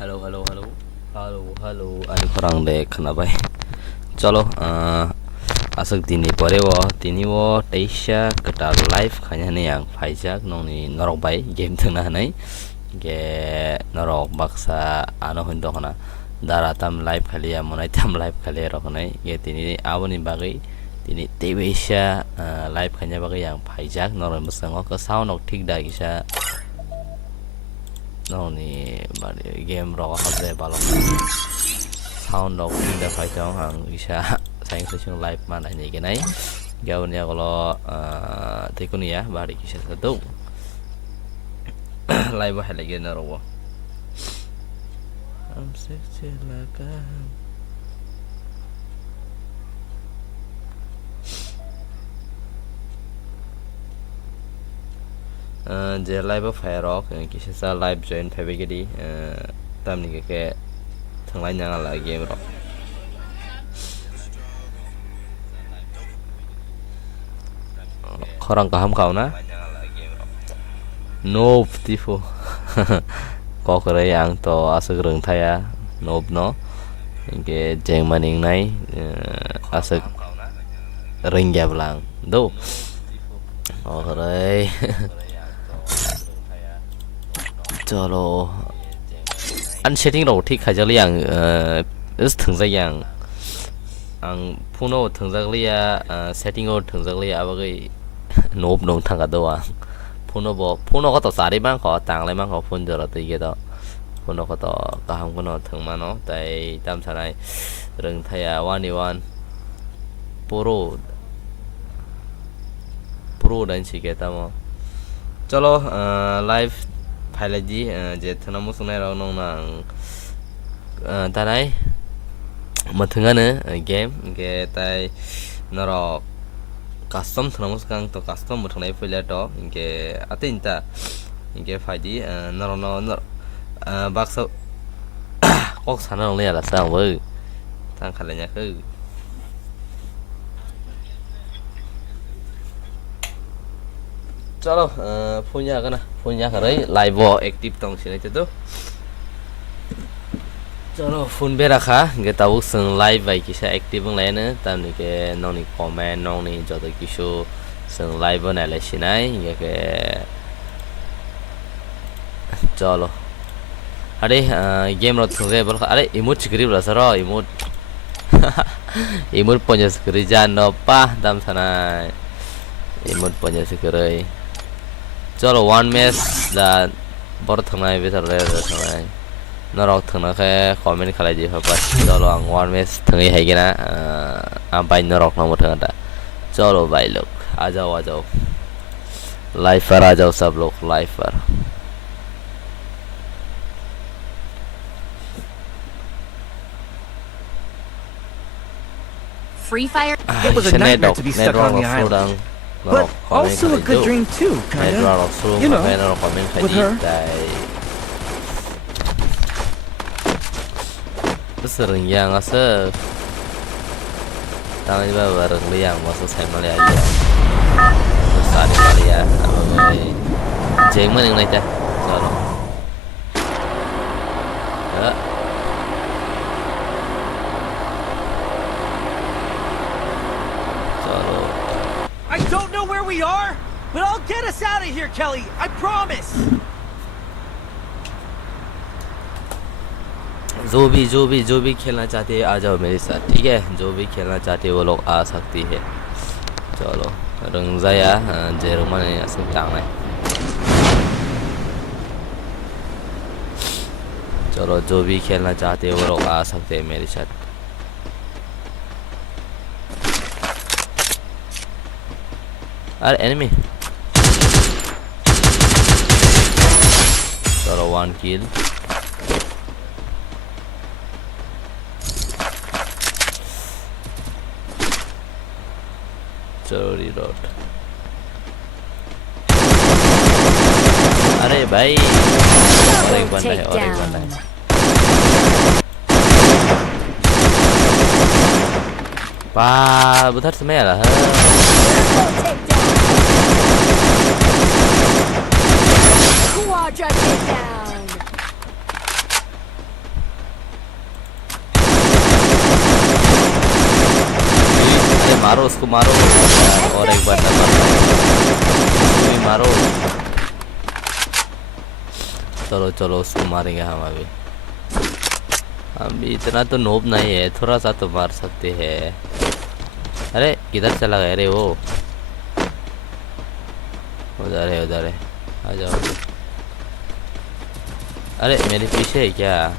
Halo halo halo halo halo ani korang dek kena bay chalo asuk dini pore wo tini wo teisha kata live khanya ne yang phaijak nongni norok bay game thangna hanai ge norok baksa ano hindo khana dara tam live khaliya monai tam live khaliya rokhnai ge tini aboni bagai tini teisha live khanya bagai yang phaijak norok musango ka sound ok thik da gisa nongni bari game ro habe balok sound ok da phaijak hang gisa sayang sesung live mana ni genai gaun ya kalau tekun ya bari gisa satu live bah lagi na ro am silakan je live fire rock kisi sa live join phebe gedi tam ni ke thanglai nyang la game rock khorang kaham kau na no tifo ko kare yang to asuk rung thaya nob no ke jeng maning nai asuk ring jablang do okay chalo an setting ro thik khajali yang is thungjak yang ang phuno thungjak lia setting o thungjak lia abagai nob nong thanga do wa phuno ko to sari bang ko tang le bang ko phun jara ti ge do phuno ko to kaham ko no thungma no tai tam sanai rung thaya 1 pro dan si ke tamo chalo live phai ji je thana mu sunai ro nong nang tanai mathungane game ge tai norok custom thana mu kang to custom muthunai phaila to ge atinta ge phai ji nor baksa kok sana nong le la sang wo tang khala nya khu chalo punya kana punya kare live active tong sini tu chalo phone be rakha ge tau sung live bai kisa active ng lene tam ni ke nong ni comment nong ni joto kisu sung live na le sinai ge ke chalo are game ro thunge bol are emote chikri bla saro emote emote ponya skri jan no pa dam sanai emote ponya skri chalo one match da bor thangnai betar re thangnai norok thangna khe comment khalai di pha chalo ang one match thangai hai gena am bai norok no thang da chalo bhai log आ जाओ live पर आ जाओ सब लोग live पर Free Fire. It was a nightmare to be stuck on the island. But also a good dream too, kinda. You know, with her. Sering yang asa tang iba bareng liang masuk saya malia ya besar malia oke jeng mana yang naik dah solo ya solo I don't know where we are, but I'll get us out of here, Kelly. I promise. जो भी खेलना चाहते हैं आ जाओ मेरे साथ ठीक है जो भी खेलना चाहते हैं वो लोग आ सकती है चलो रंगजाया जेरुमा ने असम टांग है चलो जो भी खेलना चाहते हैं वो लोग आ सकते हैं मेरे साथ अरे एनिमी चलो 1 kill reload अरे भाई और एक बंदा है पा उधर से मैं आ रहा है Quadra takedown. मारो उसको मारो यार, और एक बंदा उसको भी मारो। चलो चलो उसको मारेंगे हम अभी। हम भी इतना तो नोब नहीं है, थोड़ा सा तो मार सकते हैं। अरे किधर चला गया रे वो? उधर है उधर है, आ जाओ। अरे मेरे पीछे है क्या?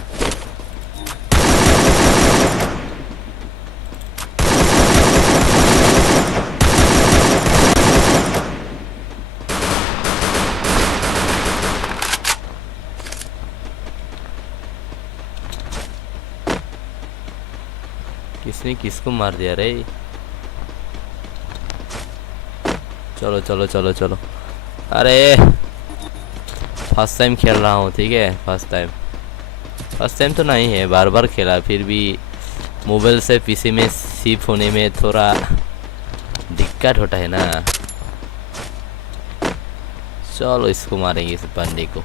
किसने किसको मार दिया रे? चलो चलो चलो चलो। अरे फर्स्ट टाइम खेल रहा हूँ, ठीक है, फर्स्ट टाइम तो नहीं है, बार बार खेला, फिर भी मोबाइल से पीसी में शिफ्ट होने में थोड़ा दिक्कत होता है ना। चलो इसको मारेंगे, इस बंदे को।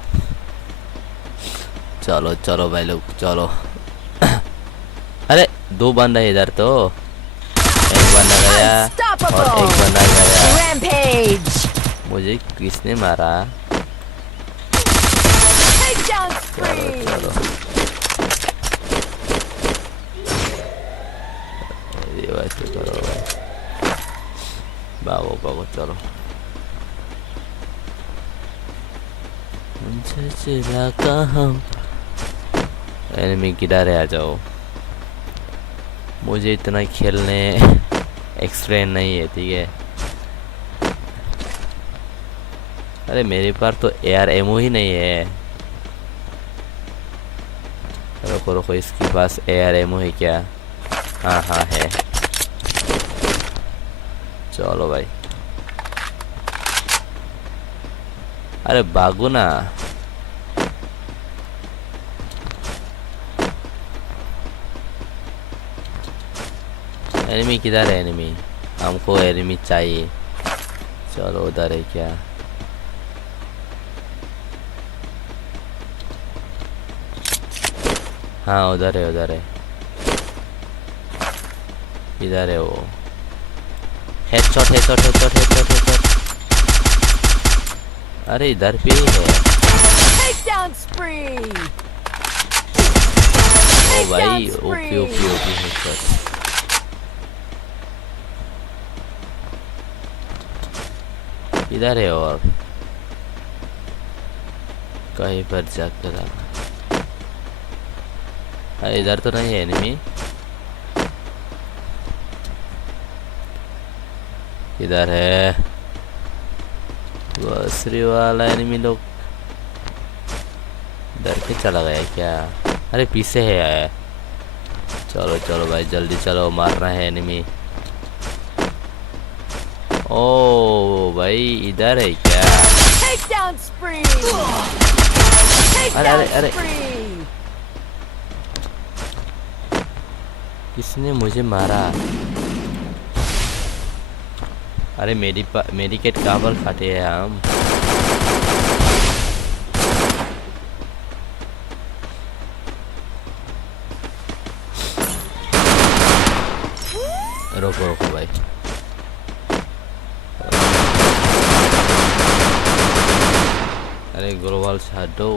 चलो चलो भाई लोग चलो। अरे दो बंदा है इधर तो, एक बंदा गया और एक बंदा गया। मुझे किसने मारा? चलो चलो ये वैसे करो भाई, भागो भागो चलो। मुझे चिल्ला कहाँ? एनिमी किधर है? आ जाओ। मुझे इतना खेलने एक्सपीरियंस नहीं है, ठीक है। अरे मेरे पास तो एआर एमओ ही नहीं है। रुको रुको, इसके पास एआर एमओ है क्या? हाँ हाँ है। चलो भाई, अरे भागो ना। एनिमी किधर है? एनिमी, हमको एनिमी चाहिए। चलो उधर है क्या? हाँ उधर है उधर है, इधर है वो। Headshot headshot headshot headshot headshot. अरे इधर पे ही है। ओ भाई ओपी ओपी ओपी हेडशॉट। इधर है और कहीं पर जाकर। अरे इधर तो नहीं है एनिमी। इधर है ग्रोसरी वाला एनिमी लोग। इधर के चला गया क्या? अरे पीछे है। चलो चलो भाई जल्दी चलो, मारना है एनिमी। ओ भाई इधर है क्या? अरे अरे अरे किसने मुझे मारा? अरे मेडिकेट कहाँ पर खाते हैं हम? रोको रोको भाई। अरे ग्लोबल छाड़ो।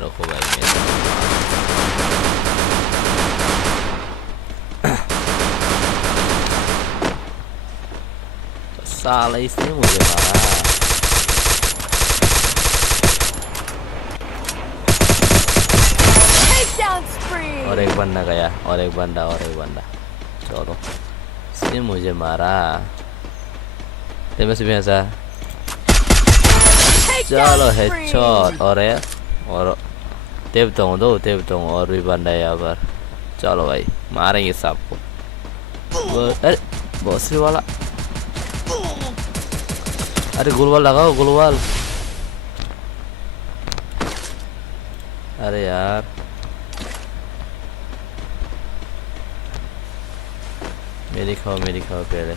रखो भाई साला इसने मुझे मारा। और एक बंदा गया, और एक बंदा चलो इसने मुझे मारा। से भी ऐसा। चलो हेडशॉट। और देवता हूँ और भी बंदा है यहाँ पर। चलो भाई मारेंगे सबको। अरे बॉसरी वाला, अरे गुलवाल लगाओ गुलवाल। अरे यार मेरी खाओ पहले।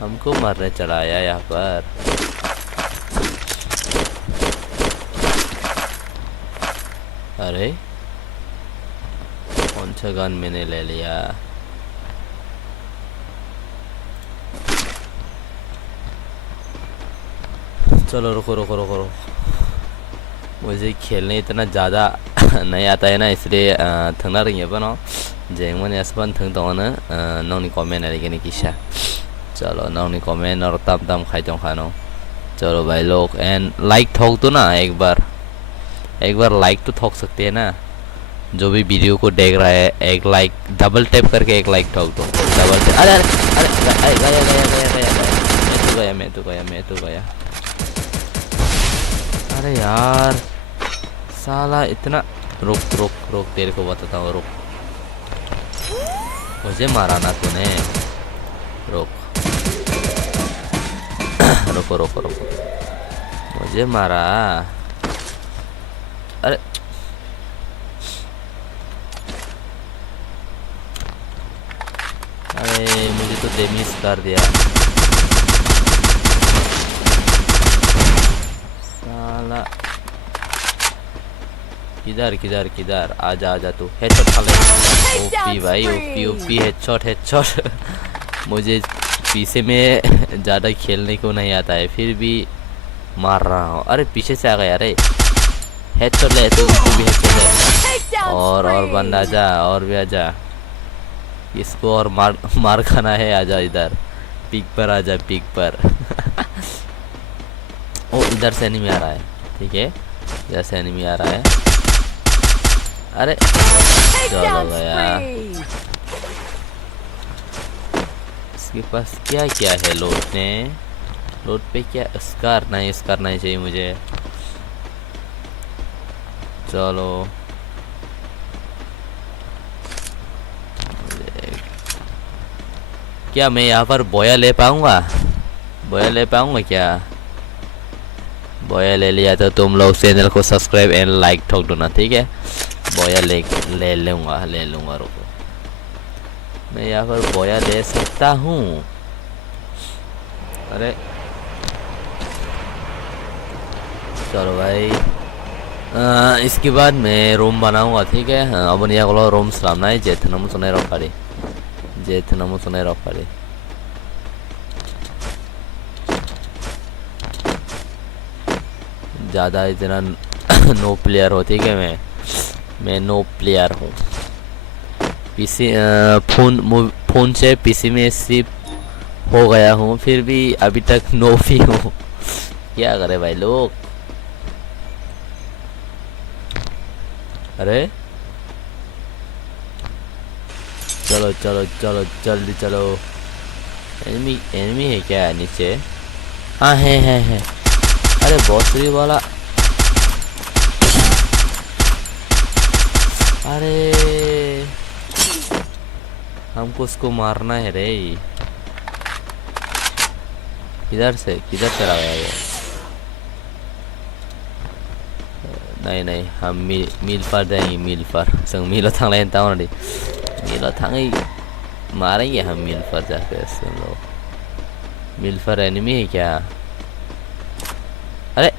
हमको मारने चला आया यहाँ पर। अरे कौन सा गन मैंने ले लिया? चलो रुको रुको रुको रुको, मुझे खेलने इतना ज़्यादा नहीं आता है ना, इसलिए थंगना रही है बनो जेंग मन एसपन थंग तो ना नौनी कमेंट है कि किसा। चलो नौनी कमेंट और तम तम खाई तो खानो। चलो भाई लोग, एंड लाइक ठोक दो ना एक बार लाइक तो ठोक सकते हैं ना, जो भी वीडियो को देख रहा है एक लाइक डबल टैप करके एक लाइक ठोक दो, डबल टैप। अरे अरे अरे गया गया गया गया गया, मैं तो गया। अरे यार साला इतना, रुक रुक रुक तेरे को बताता हूँ, रुक, मुझे मारा ना तूने, रुक रुको रुको रुको, मुझे मारा। अरे अरे मुझे तो डैमेज कर दिया साला। किधर आजा तू, हेडशॉट खा ले। ओपी भाई, ओपी हेडशॉट। मुझे पीछे में ज़्यादा खेलने को नहीं आता है, फिर भी मार रहा हूँ। अरे पीछे से आ गया, अरे हेडशॉट ले तू भी हेडशॉट ले। और बंदा आजा, और भी आजा, इसको और मार खाना है। आजा इधर, पीक पर आजा, पीक पर। ओ इधर से एनिमी आ रहा है, ठीक है, इधर से एनिमी आ रहा है। अरे चलो गया। इसके पास क्या क्या है लोड पे? क्या स्कार नहीं चाहिए मुझे। चलो क्या मैं यहाँ पर बोया ले पाऊंगा क्या? बोया ले लिया तो तुम लोग चैनल को सब्सक्राइब एंड लाइक ठोक दो ना, ठीक है। बोया ले लूँगा, रुको, मैं यहाँ पर बोया ले सकता हूँ। अरे चलो भाई, इसके बाद मैं रूम बनाऊंगा, ठीक है। अब यहाँ रूम सलामना है, जेथनम सुने रखा ज़्यादा इतना नो प्लेयर हो, ठीक है। मैं नो प्लेयर हूँ। पीसी फोन से पीसी में शिफ्ट हो गया हूँ, फिर भी अभी तक नो भी हूँ। क्या करे भाई लोग। अरे चलो जल्दी चलो। एनिमी है क्या नीचे? हाँ है। अरे बॉसरी वाला, अरे हमको उसको मारना है रे। किधर चला गया ये? नहीं हम मिलफर जाएंगे, मिलफर संग मिलो थांगलाइन ताऊ नडी, मिलो थांगे मारेंगे हम मिलफर जाके। सुन लो, मिलफर एनिमी है क्या? अरे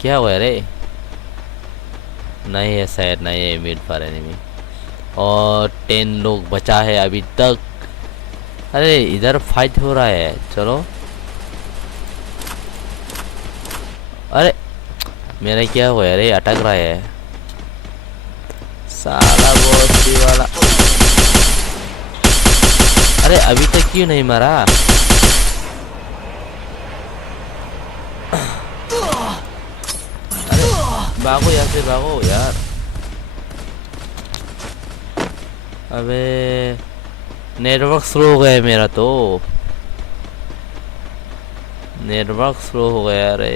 क्या हुआ रे? नहीं है शायद, नहीं है मिलफर एनिमी। और 10 लोग बचा है अभी तक। अरे इधर फाइट हो रहा है, चलो। अरे मेरा क्या हुआ रे? अटक रहा है साला बॉसी वाला। अरे अभी तक क्यों नहीं मारा? अरे भागो यहाँ से, भागो यार। अबे नेटवर्क स्लो हो गया मेरा, तो नेटवर्क स्लो हो गया रे।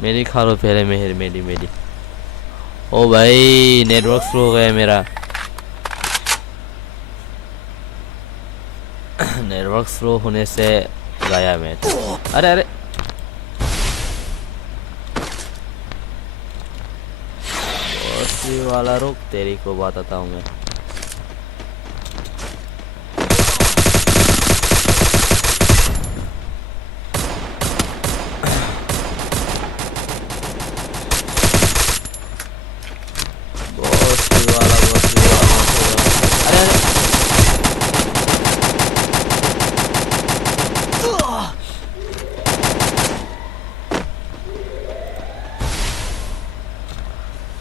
मेरी खा लो पहले, मेरी। ओ भाई नेटवर्क स्लो हो गया मेरा। नेटवर्क स्लो होने से गया मैं तो। अरे बॉसी वाला, रुक तेरी को बताता हूँ मैं।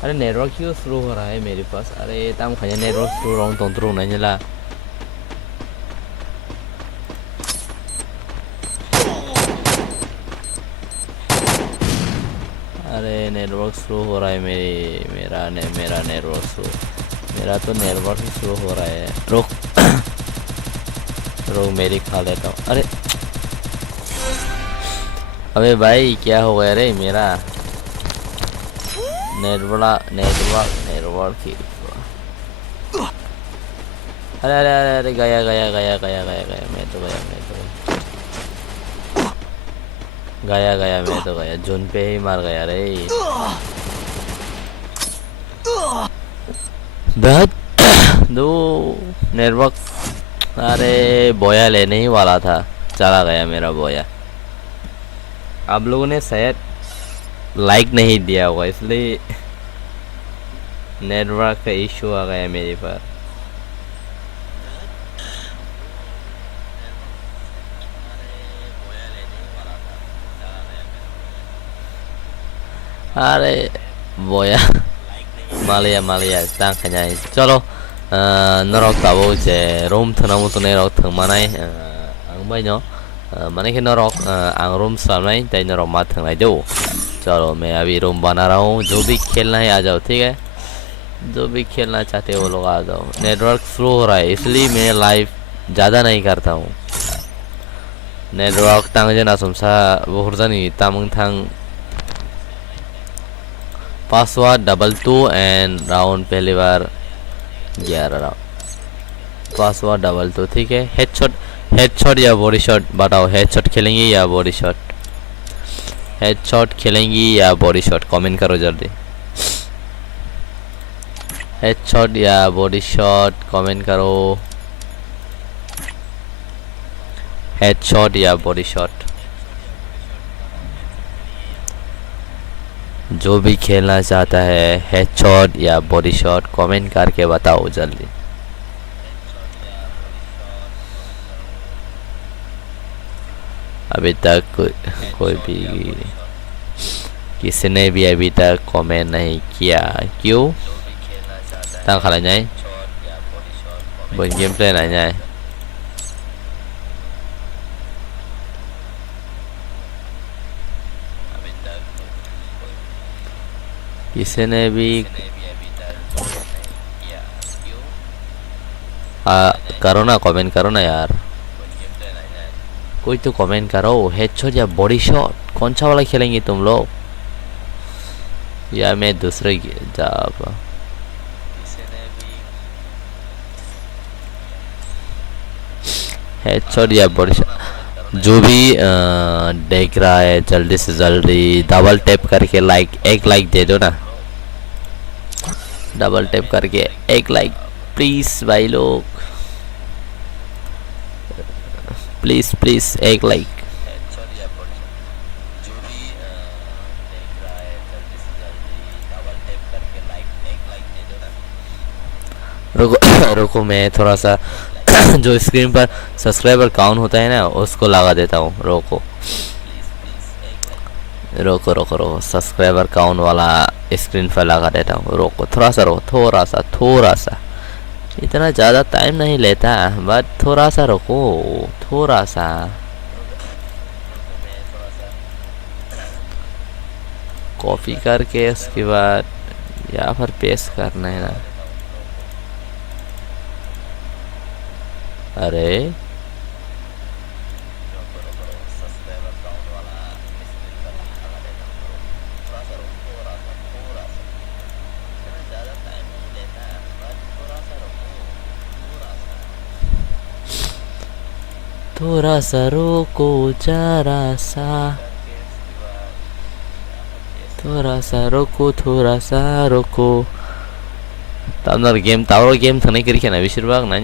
अरे नेटवर्क क्यों स्लो हो रहा है मेरे पास अरे तम खाया नेटवर्क स्लो रहा तो अंतरों नहीं जला अरे नेटवर्क स्लो हो रहा है मेरा नेटवर्क स्लो मेरा तो नेटवर्क ही स्लो हो रहा है रुक रुक मेरी खा लेता हूँ अरे अबे भाई क्या हो गया रे मेरा नेटवर्क ही अरे अरे अरे अरे गया मैं तो गया जोन पे ही मार गया रे दो नेटवर्क अरे बोया लेने ही वाला था चला गया मेरा बोया आप लोगों ने शायद लाइक नहीं दिया होगा इसलिए नेटवर्क का इशू आ गया मेरे पर अरे बोया मालिया तांखanya चलो नरक ताबो जे रूम थनामु तो नरक थमानाय आं बायनो माने के नरक आं रूम सामनाय ताई नरक मा थंनाय दो चलो मैं अभी रूम बना रहा हूँ जो भी खेलना है आ जाओ ठीक है जो भी खेलना चाहते हो वो लोग आ जाओ नेटवर्क स्लो हो रहा है इसलिए मैं लाइव ज़्यादा नहीं करता हूँ नेटवर्क तांग जना समसा वो हुरजानी तामंग थांग पासवर्ड 22 एंड राउंड पहली बार 11 राउंड पासवर्ड 22 ठीक है हेडशॉट या बॉडी शॉट बताओ हेडशॉट खेलेंगे या बॉडी शॉट हेडशॉट खेलेंगी या बॉडी शॉट कमेंट करो जल्दी हेडशॉट या बॉडी शॉट कमेंट करो हेडशॉट या बॉडी शॉट जो भी खेलना चाहता है हेडशॉट या बॉडी शॉट कमेंट करके बताओ जल्दी अभी तक कोई भी किसी ने भी अभी तक कमेंट नहीं किया क्यों तंग खाला जाए बन गेम प्ले ना जाए किसी ने भी करो ना कमेंट करो ना यार कोई तो कमेंट करो हेडशॉट या बॉडी शॉट कौन सा वाला खेलेंगे तुम लोग या मैं दूसरे जब हेडशॉट या बॉडी शॉट जो भी देख रहा है जल्दी से जल्दी डबल टैप करके एक लाइक दे दो ना डबल टैप करके एक लाइक प्लीज भाई लोग प्लीज एक लाइक रुको मैं थोड़ा सा जो स्क्रीन पर सब्सक्राइबर काउंट होता है ना उसको लगा देता हूँ रोको सब्सक्राइबर काउंट वाला स्क्रीन पर लगा देता हूँ रोको थोड़ा सा इतना ज़्यादा टाइम नहीं लेता बट थोड़ा सा रुको थोड़ा सा कॉपी करके उसके बाद या फिर पेस्ट करना है ना अरे थोड़ा सा रुको जरा सा थोड़ा सा रुको तामनार गेम टावर गेम थानाय करिखाना बिसोरबो आंना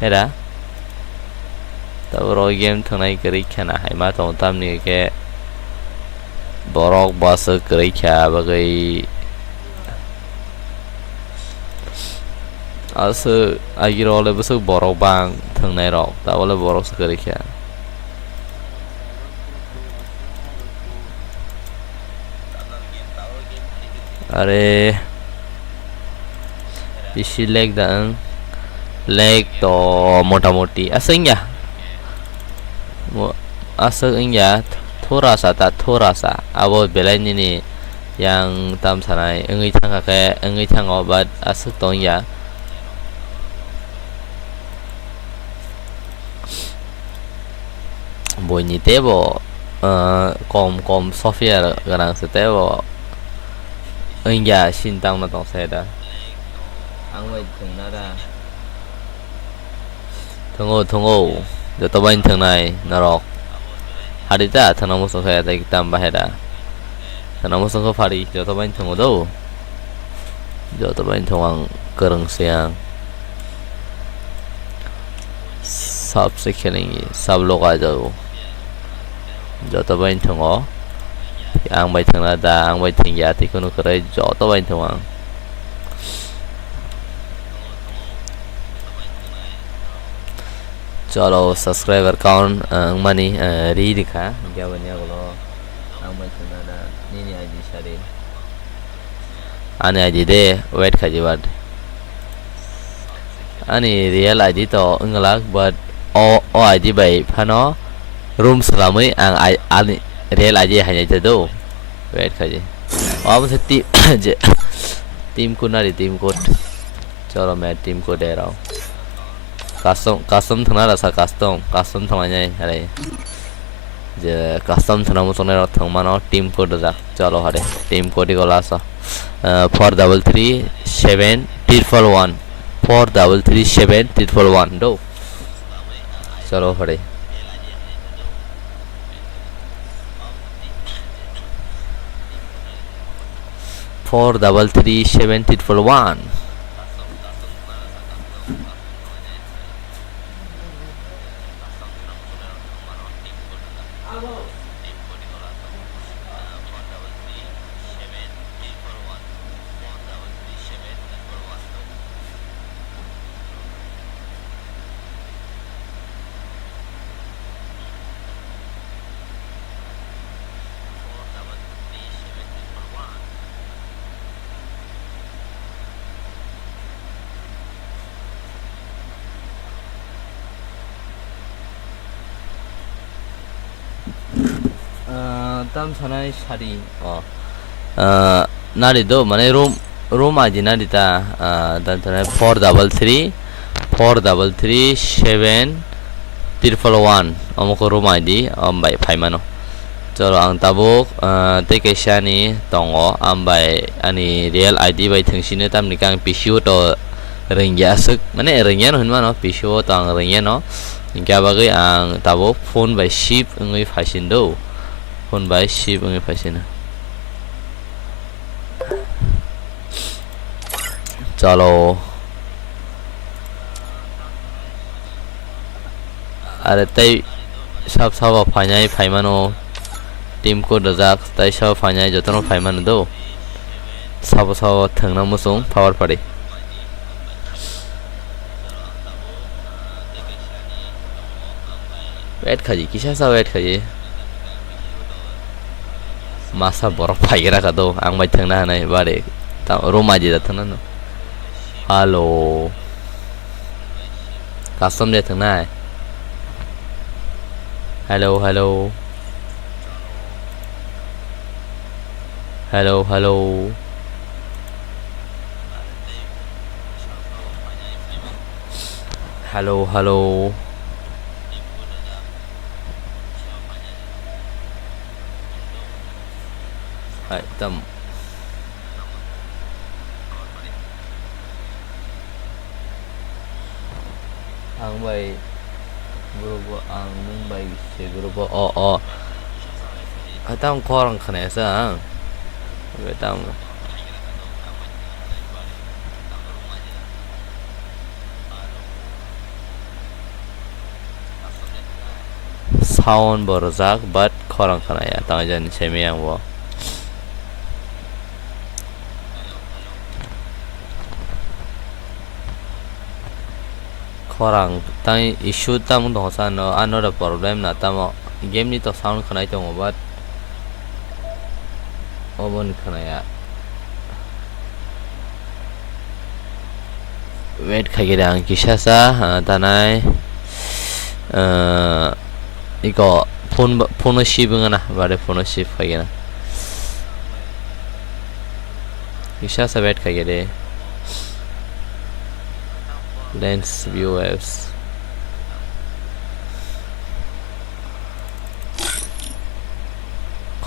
हेरा टावर गेम थानाय करिखाना हाय मा दं तामनि के borok basa kericha bagai asa agir oleh besok borok bang thangnai rok ta oleh borok sekericha Are isi leg dang leg to मोटा-मोटी asing ya asing ya थोड़ा सा abo belai ni yang tam sanai engi thang ka engi thang obat asuk tong ya boy ni tebo kom software garang se tebo engi ya sin tang na tong se da ang wai thang na da thongo jo to bain thang nai narok harita thana mo so kha ta tam ba heda thana mo so ko phari jo to bain thongo do jo to bain thong kereng siang सबसे खेलेंगे सब लोग आ जाओ जो तो बाइन थंगो आं by थंगना दा आं बाइ थंगिया तिखुनु करे जो तो बाइन थंगां चलो सब्सक्राइबर काउंट मनी री दिखा क्या बनिया बोलो आं बाइ थंगना दा नीनी आईडी सारी आने आईडी दे वेट खाजी बाद ani real ID to englak but o ID bai phano room salamai ang ani real ID hanya jado wait khaji अब से टीम को ना टीम कोड चलो मैं टीम को दे रहा हूँ कस्टम थना रसा कस्टम थमा जाए अरे जे कस्टम थना मुझे ना थमा ना टीम कोड जा चलो हरे टीम कोड ही कोला सा 433 7 433 7 दो चलो हरे 433 7 tam sanai sari nari do mane room aji nari ta dan tanai 433 7 amoko room ID ambai phaimano chalo ang tabuk te kesani tongo ambai ani real ID bai thingsine tam nikang PCO to ringya asuk mane ringya no hunmano PCO tang ringya no ingka bagai ang tabuk phone by ship ngui phasindo phone by ship ngui phasina chalo are tai sab phanyai phaimano team ko dajak tai sab phanyai jotono phaimano do sab thangna musung power pare wait khaji kisah sa wait khaji masa borok phagira ka do ang bai thangna hanai bare ta roma ji da thana no hello custom de thangna hello hello hello hello hello hello hai tâm ang bay grupo ang bay si grupo o hai tam korang khane sa hai tam sound borozak but korang khana ya tangan semi yang wo korang tang issue tam dong sa no another problem na tam game ni to sound khanai tong but obon khana ya wait khagiran Chwlasa tanai iko phone shibungana bare phone shib khagina Chwlasa wait khagire lens view apps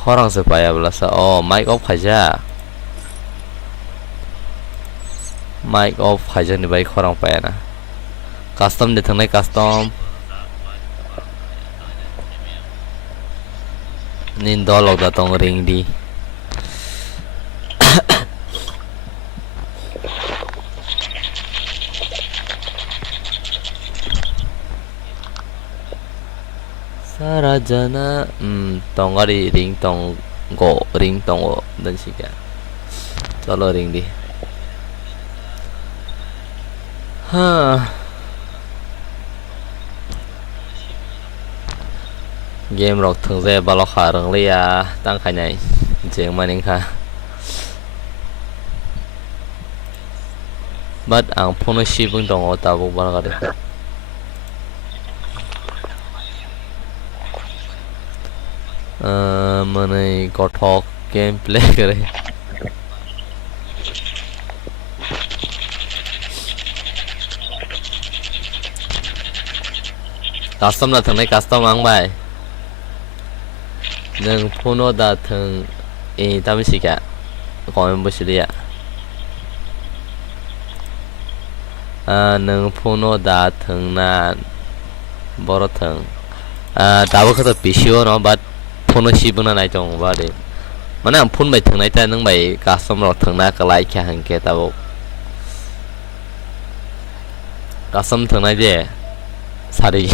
khorang se paya blasa oh mic off khaja mic off khaja ni bai khorang paya na custom de thangnai custom nin dolog da tong ring di Sarajana tongari ring tong go dan sika chalo ring di ha game rok thangze balok kharang leya tang khanai jeng maning kha but ang phone shibung dong tabuk baragade mana kothok game play करे custom là thằng này custom ăn bài nâng phone đã thằng tao mới cả còn không biết gì nâng phone đã thằng na boro thằng tao có thể bị siêu nó bắt phone shibuna nai tong ba de mana ang phone bai thang nai ta nang bai custom ro thang na ka lai kya hang ke ta bo custom thang nai de sari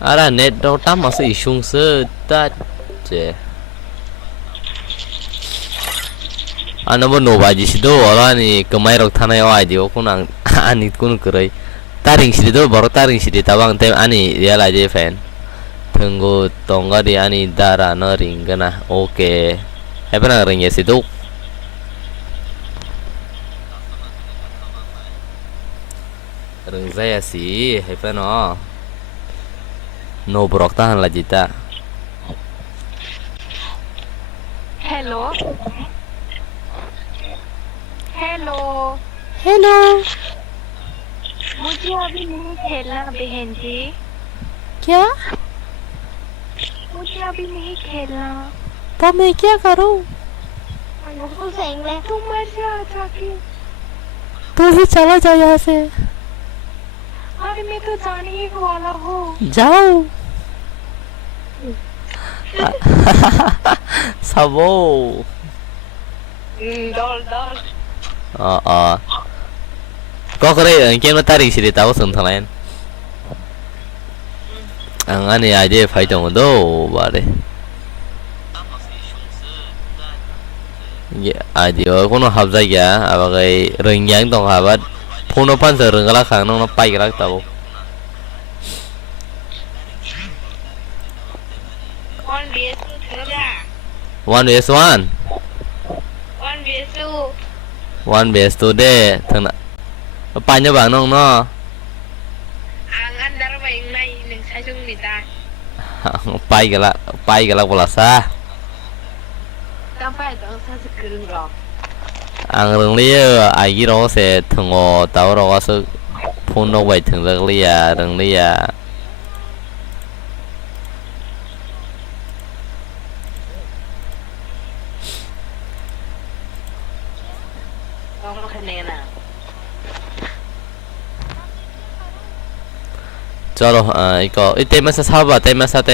ara net do ta ma se isung se ta je ana bo no ba ji si do ala ni kamai ro thanai wa di o kunang ani kun kurai taring sidi do baru taring sidi tabang tem ani dia lah je fan tunggu tongga di ani dara no ring gana oke apa na ring ya situ ring saya sih apa no brok tahan lah jita hello hello hello मुझे अभी नहीं खेलना बहन जी क्या मुझे अभी नहीं खेलना तब मैं क्या करूं तुम मर जा जाके तू ही चला जाओ यहाँ से अरे मैं तो जाने ही वाला हूँ जाओ sabo doll doll có cái game nó taring sidi tahu sung thang lain ang ani aja phải dong do ba de aja ko no habza ya abagai ring yang tong habat puno pan se ring kala khang no pai kala tahu one vs one vs one one vs two one vs two de thằng panjang bang nong no ang andar main nai neng sajung nita pai galak Chwlasa sampai dong sa sekerung rock ang rung lia ai gi ro se thongo tao ro su phun no bai thang rak lia rung lia dong kena chalo iko ite masa saba te masa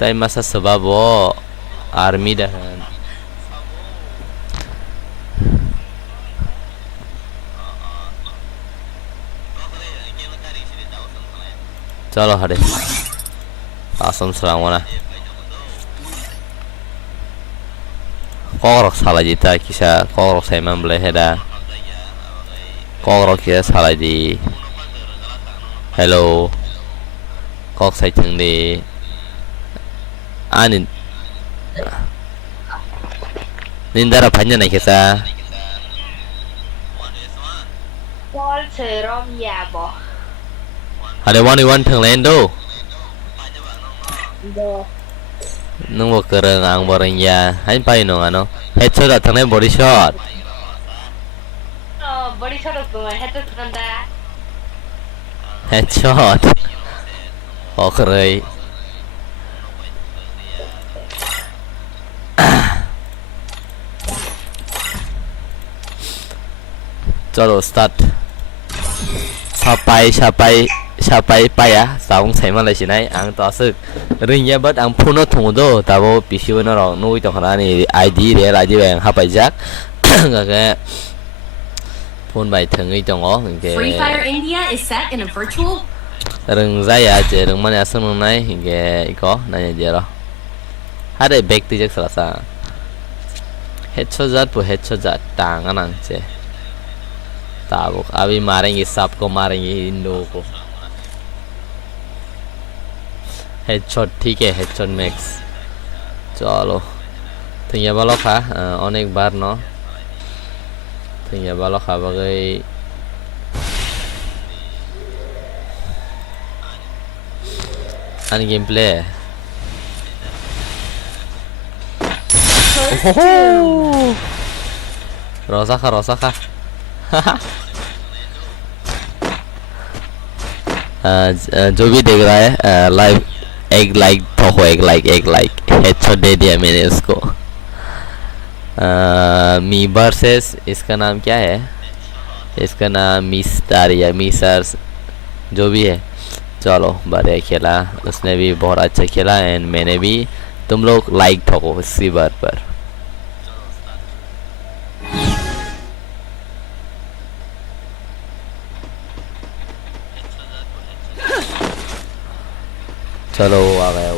tay masa sebabo army dahan chalo hade asam serang mana Kokborok salah jita kisah Kokborok saya membeli heda Kokborok kisah salah di hello Kok saya ceng di Anin Nindara phanya này kesa Paul serom ya bo. Ada one thằng lên đâu Do. Nung wo kereng ang boreng ya hain pai no ano headshot là thằng này body shot Body shot ko headshot kanda. headshot oh kerei Chalo start Sapai paya Saung sai ma lai sinai ang to suk ring ya bat ang phuno thung do tabo pisiu no rong nui to khana ni ID re la ji bang ha pai jak ga ke phone bai thang ngi tong o ke Free Fire India is set in a virtual rừng dây à chị rừng mana sân rừng này hình cái có này gì đó hai đây back thì chắc là headshot tang anh chị tao अभी मारेंगे सबको मारेंगे Indo को headshot ठीक है headshot max चलो तो ये वाला खा अनेक बार न तो ये वाला खा बगै गेम प्ले रोसा खा जो भी देख रहा है लाइव एक लाइक ठोको एक लाइक हेडशॉट दे दिया मैंने उसको मी वर्सेस इसका नाम क्या है इसका नाम मिस्टर या मिसर्स जो भी है चलो बढ़िया खेला उसने भी बहुत अच्छा खेला एंड मैंने भी तुम लोग लाइक ठोको इसी बार पर चलो वो आ गया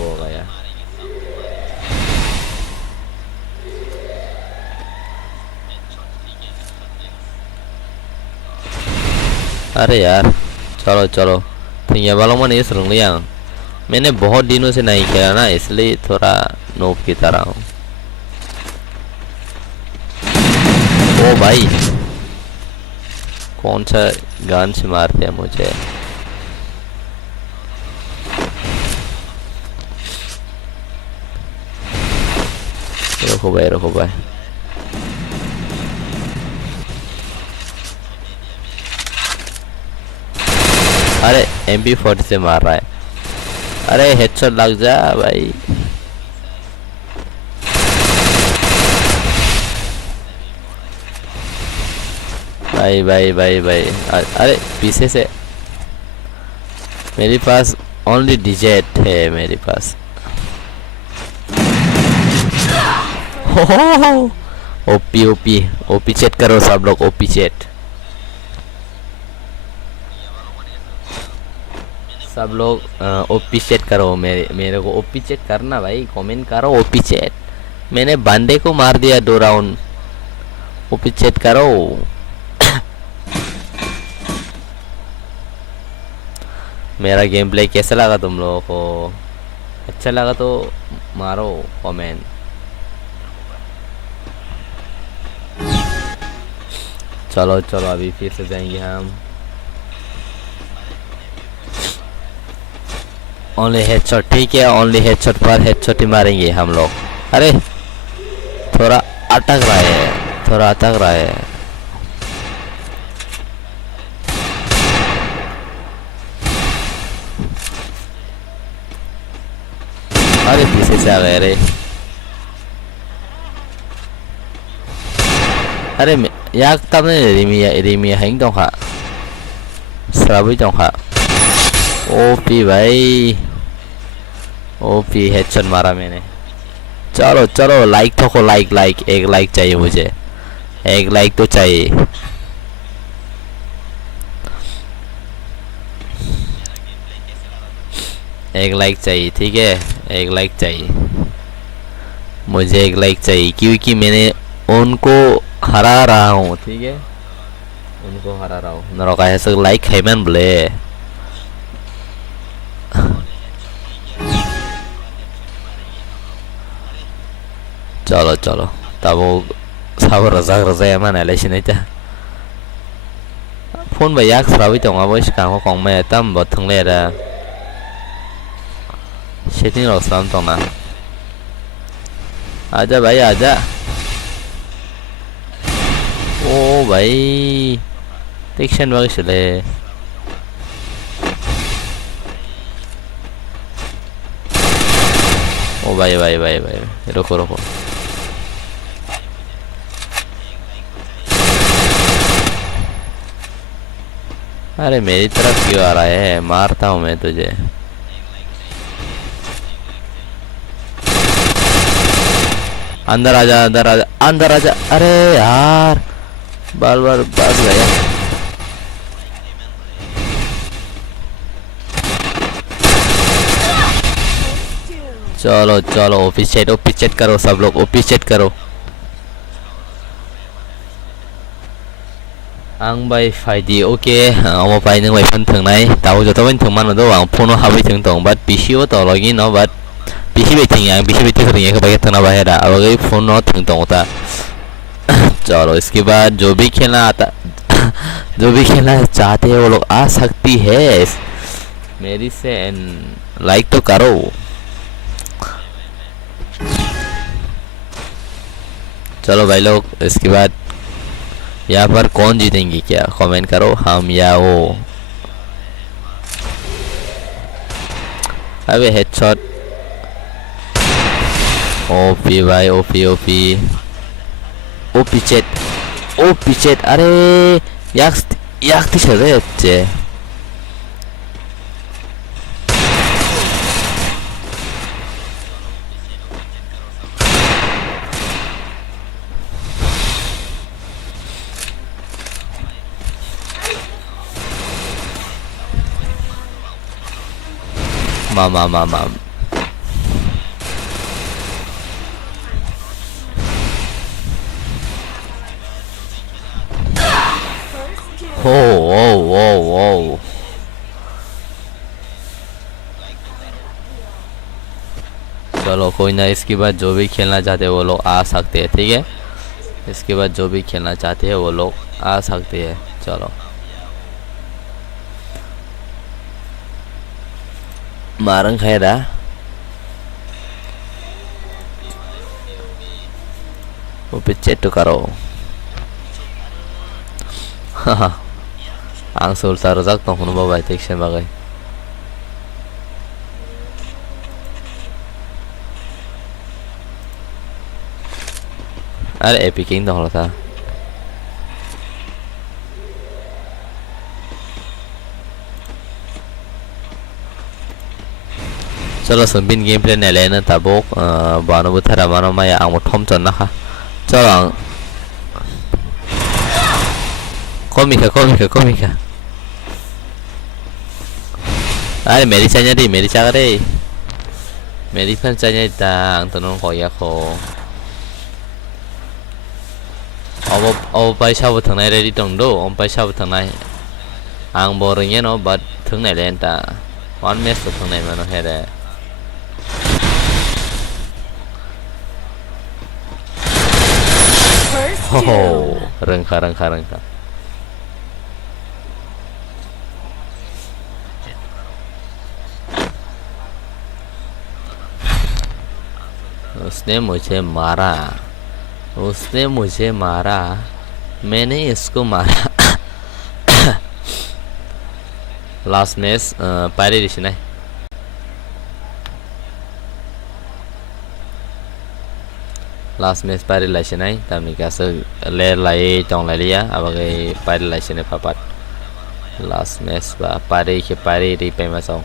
अरे यार चलो तो ये वालों में नहीं सुन लिया मैंने बहुत दिनों से नहीं खेला ना इसलिए थोड़ा नोब की तरह हूँ ओ भाई कौन सा गन से मारते हैं मुझे रुको भाई अरे MP40 से मार रहा है अरे हेडशॉट लग जा भाई भाई अरे पीछे से मेरे पास ओनली डिजेट है मेरे पास ओपी चेट करो सब लोग ओपी चेट सब लोग ओपी चेट करो मेरे को ओपी चेट करना भाई कमेंट करो ओपी चेट मैंने बंदे को मार दिया 2 राउंड ओपी चेट करो मेरा गेम प्ले कैसा लगा तुम लोगों को अच्छा लगा तो मारो कमेंट चलो अभी फिर से जाएंगे हम ओनली हेडशॉट ठीक है ओनली हेडशॉट पर हेडशॉट ही मारेंगे हम लोग अरे थोड़ा अटक रहा है अरे पीछे से आ गए रे अरे यार तब ने रिमिया हैंग तो खा सराबी तो खा ओपी भाई ओपी हेडशॉट मारा मैंने चलो लाइक ठोको लाइक एक लाइक चाहिए मुझे एक लाइक तो चाहिए एक लाइक चाहिए ठीक है एक लाइक चाहिए मुझे एक लाइक चाहिए क्योंकि मैंने उनको हरा रहा हूँ ठीक है उनको हरा रहा हूँ नरोका है सब लाइक है मैंने बोले चलो चलो तब वो सब रजा mana ले sini चा phone bây giờ sao biết chồng với càng có còn mẹ tâm bật thằng lẹ ra setting rồi sao chồng nè aja भाई aja ô भाई section वर्क चले ओ भाई भाई भाई भाई रुको रुको अरे मेरी तरफ क्यों आ रहा है मारता हूँ मैं तुझे अंदर आजा अंदर आजा अंदर आजा अरे यार बार बार बस गया चलो चलो ऑफिस चेट करो सब लोग ऑफिस चेट करो आं बाय फाइदी ओके आं बाय नों बाय फन थंनाय दाउ जतो बाय थंमान दो आं फोन हाबै थं दं बाट पीसी ओ तो लगिन न बाट पीसी बाय थं आं पीसी बाय थं रिंग बाय थंना बाय दा अब फोन न थं दं ता चलो इसके बाद जो भी खेलना चाहते हैं वो लोग आ सकती है मेरी से लाइक तो करो चलो भाई लोग इसके बाद यहाँ पर कौन जीतेंगे क्या कमेंट करो हम या वो अबे हेडशॉट ओपी भाई ओपी ओपी ओपी चेट अरे याक तिशरे अच्छे मामा हो चलो कोई ना इसके बाद जो भी खेलना चाहते हैं वो लोग आ सकते हैं ठीक है इसके बाद जो भी खेलना चाहते हैं वो लोग आ सकते हैं चलो मारंग खैरा वो पिक्चर तो करो आं sulta rozak tong kuno babai section bagai अरे एपिक किंग दong था चलो संबिन गेम प्ले नेले न tabok bano buthara mano maya ang mothom chon na kha चलो कॉमिका अरे मेरी चाहिए दी मेरी चाह रे मेरी फन चाहिए ता अंग तो नों कोया को अब पैसा बुथंनाय रेडी दं दो अब पैसा बुथंनाय आं बोरिंग नो बाट थंनाय लेन ता वन मैच बुथंनाय मानो हेरे हो रंखा उसने मुझे मारा मैंने इसको मारा लास्ट मैच पारे दिसिनाय लास्ट मैच पारे लाइसिनाय तामि गासो ले लाई टंग लाइलिया अबगे पारे लाइसिनाय पापात लास्ट मैच बा पारे के पारे रि पेमासाव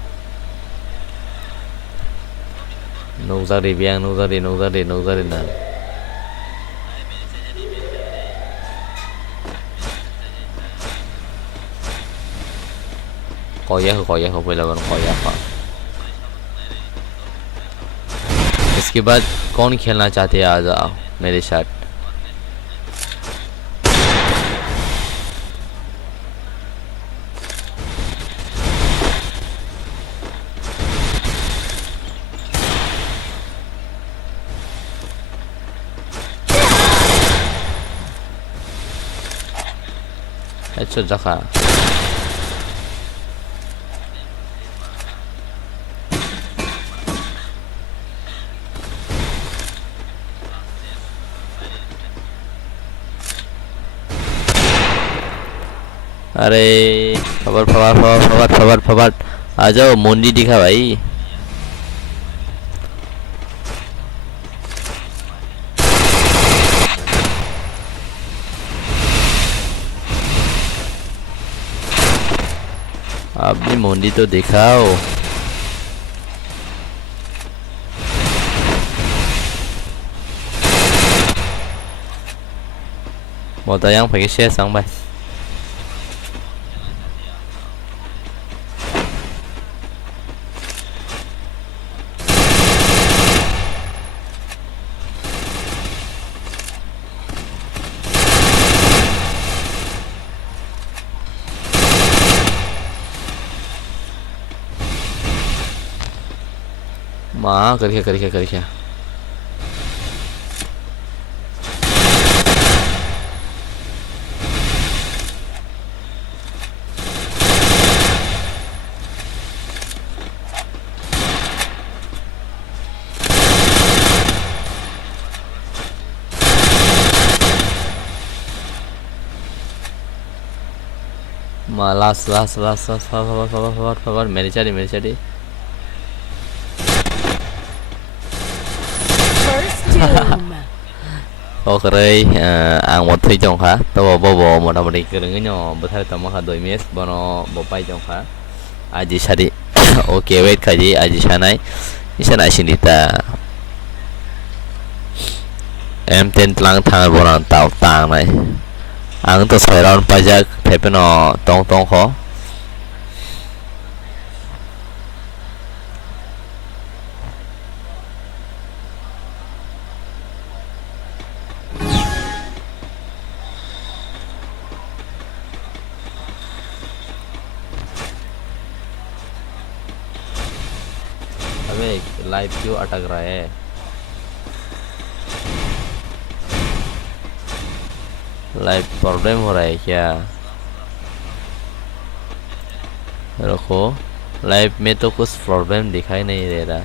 नौजारी बियां नौजारी ना कोया हो पहला बन कोया का इसके बाद कौन खेलना चाहते हैं आ जाओ मेरे साथ headshot jaka अरे फवाट आ जाओ मुंडी दिखा भाई आप भी मुंडी तो दिखाओ một tờ giăng phải cái xe xong bay mà कर क्या लास्ट फवाट मेरी चाड़ी Okay, ang một thi trong khá tôi bộ một đồng đi cái đừng nhỏ bữa thay tầm khá đôi miết bono bộ bay trong khá aji sari okay wait kaji aji sanai isana sinita em tên lang thang bono tao tang này ang to sai ron pajak thepe no tong khó live क्यों अटक रहा है live problem हो रहा है क्या रखो live में तो कुछ प्रॉब्लम दिखाई नहीं दे रहा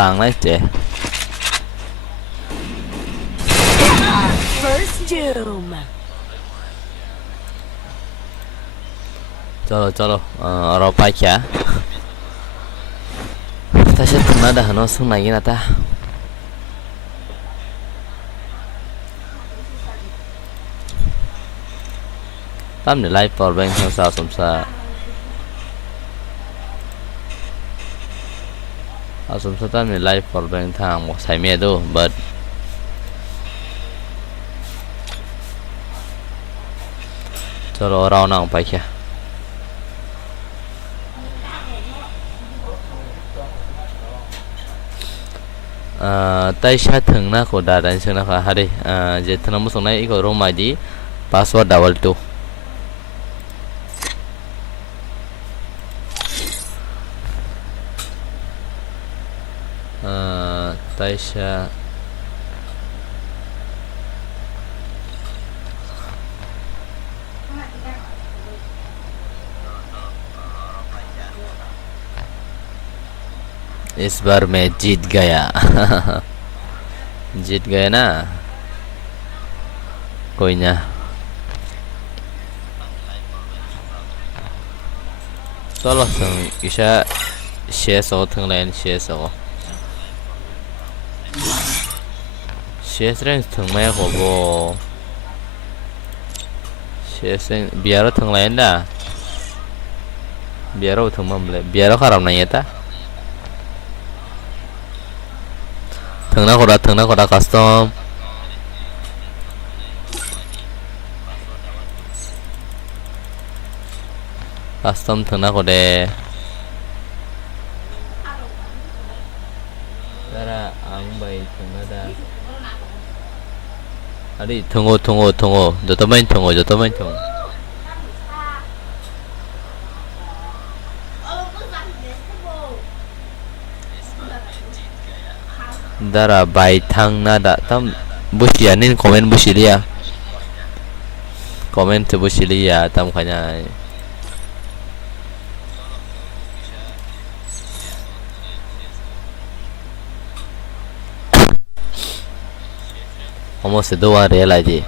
tàng đấy chị चलो और पाई क्या तासे तुमना dah no sung lagi nata tam ni live power bank sa sumsa asumsa tam ni live power bank thang mo sai me do but चलो और ना पाई क्या ताइसा थंगना को दादान सोना खा हारे जे थनम संनाय इको रोम आईडी पासवर्ड डबल 2 ताइसा इस बार मैं जीत गया जीत गया ना कोई ना चलो इसा शेष हो थंग लाइन शेष हो शेष रेंज थंग मैं हो वो Chasing biar thằng lain dah. Biar thằng mamle. Biar kharam nahi ta. Thằng na koda custom. Custom thằng na koda. Dara ang bay thằng na dah. Adi tunggu. Joto main tunggu. Dara bay thang nada tam busianin komen busilia. Komen tu busilia tam kanya. Almost dua real aja.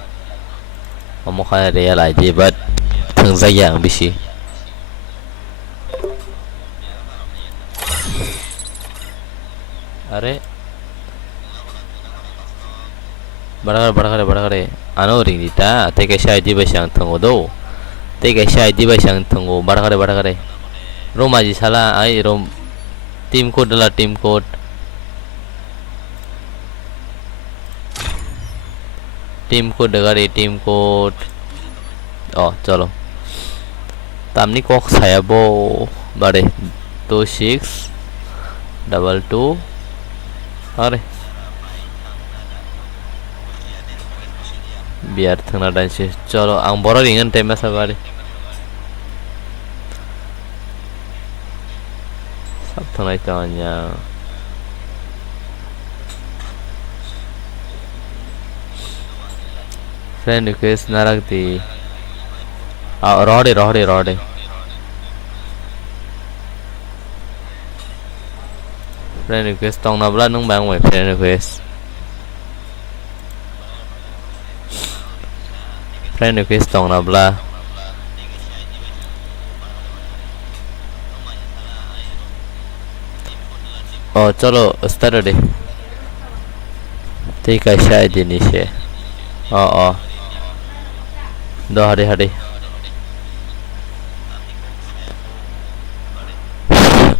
Almost kaya real aja, but thằng dây yang bisi. Are Barangare ano ring dita teke shay di ba siyang tungo do teke shay di ba siyang tungo barangare rom aji sala ay rom team code dala team code dagari team code oh chalo tamni kok saya bo bare 2622 are biar thằng đánh sih chalo ang boro ringan tema sabari sab thằng này tanya friend request narak di rode friend request tong nabla nung bang mai friend request tong nabla oh chalo start deh tika shayad ini sih oh do hari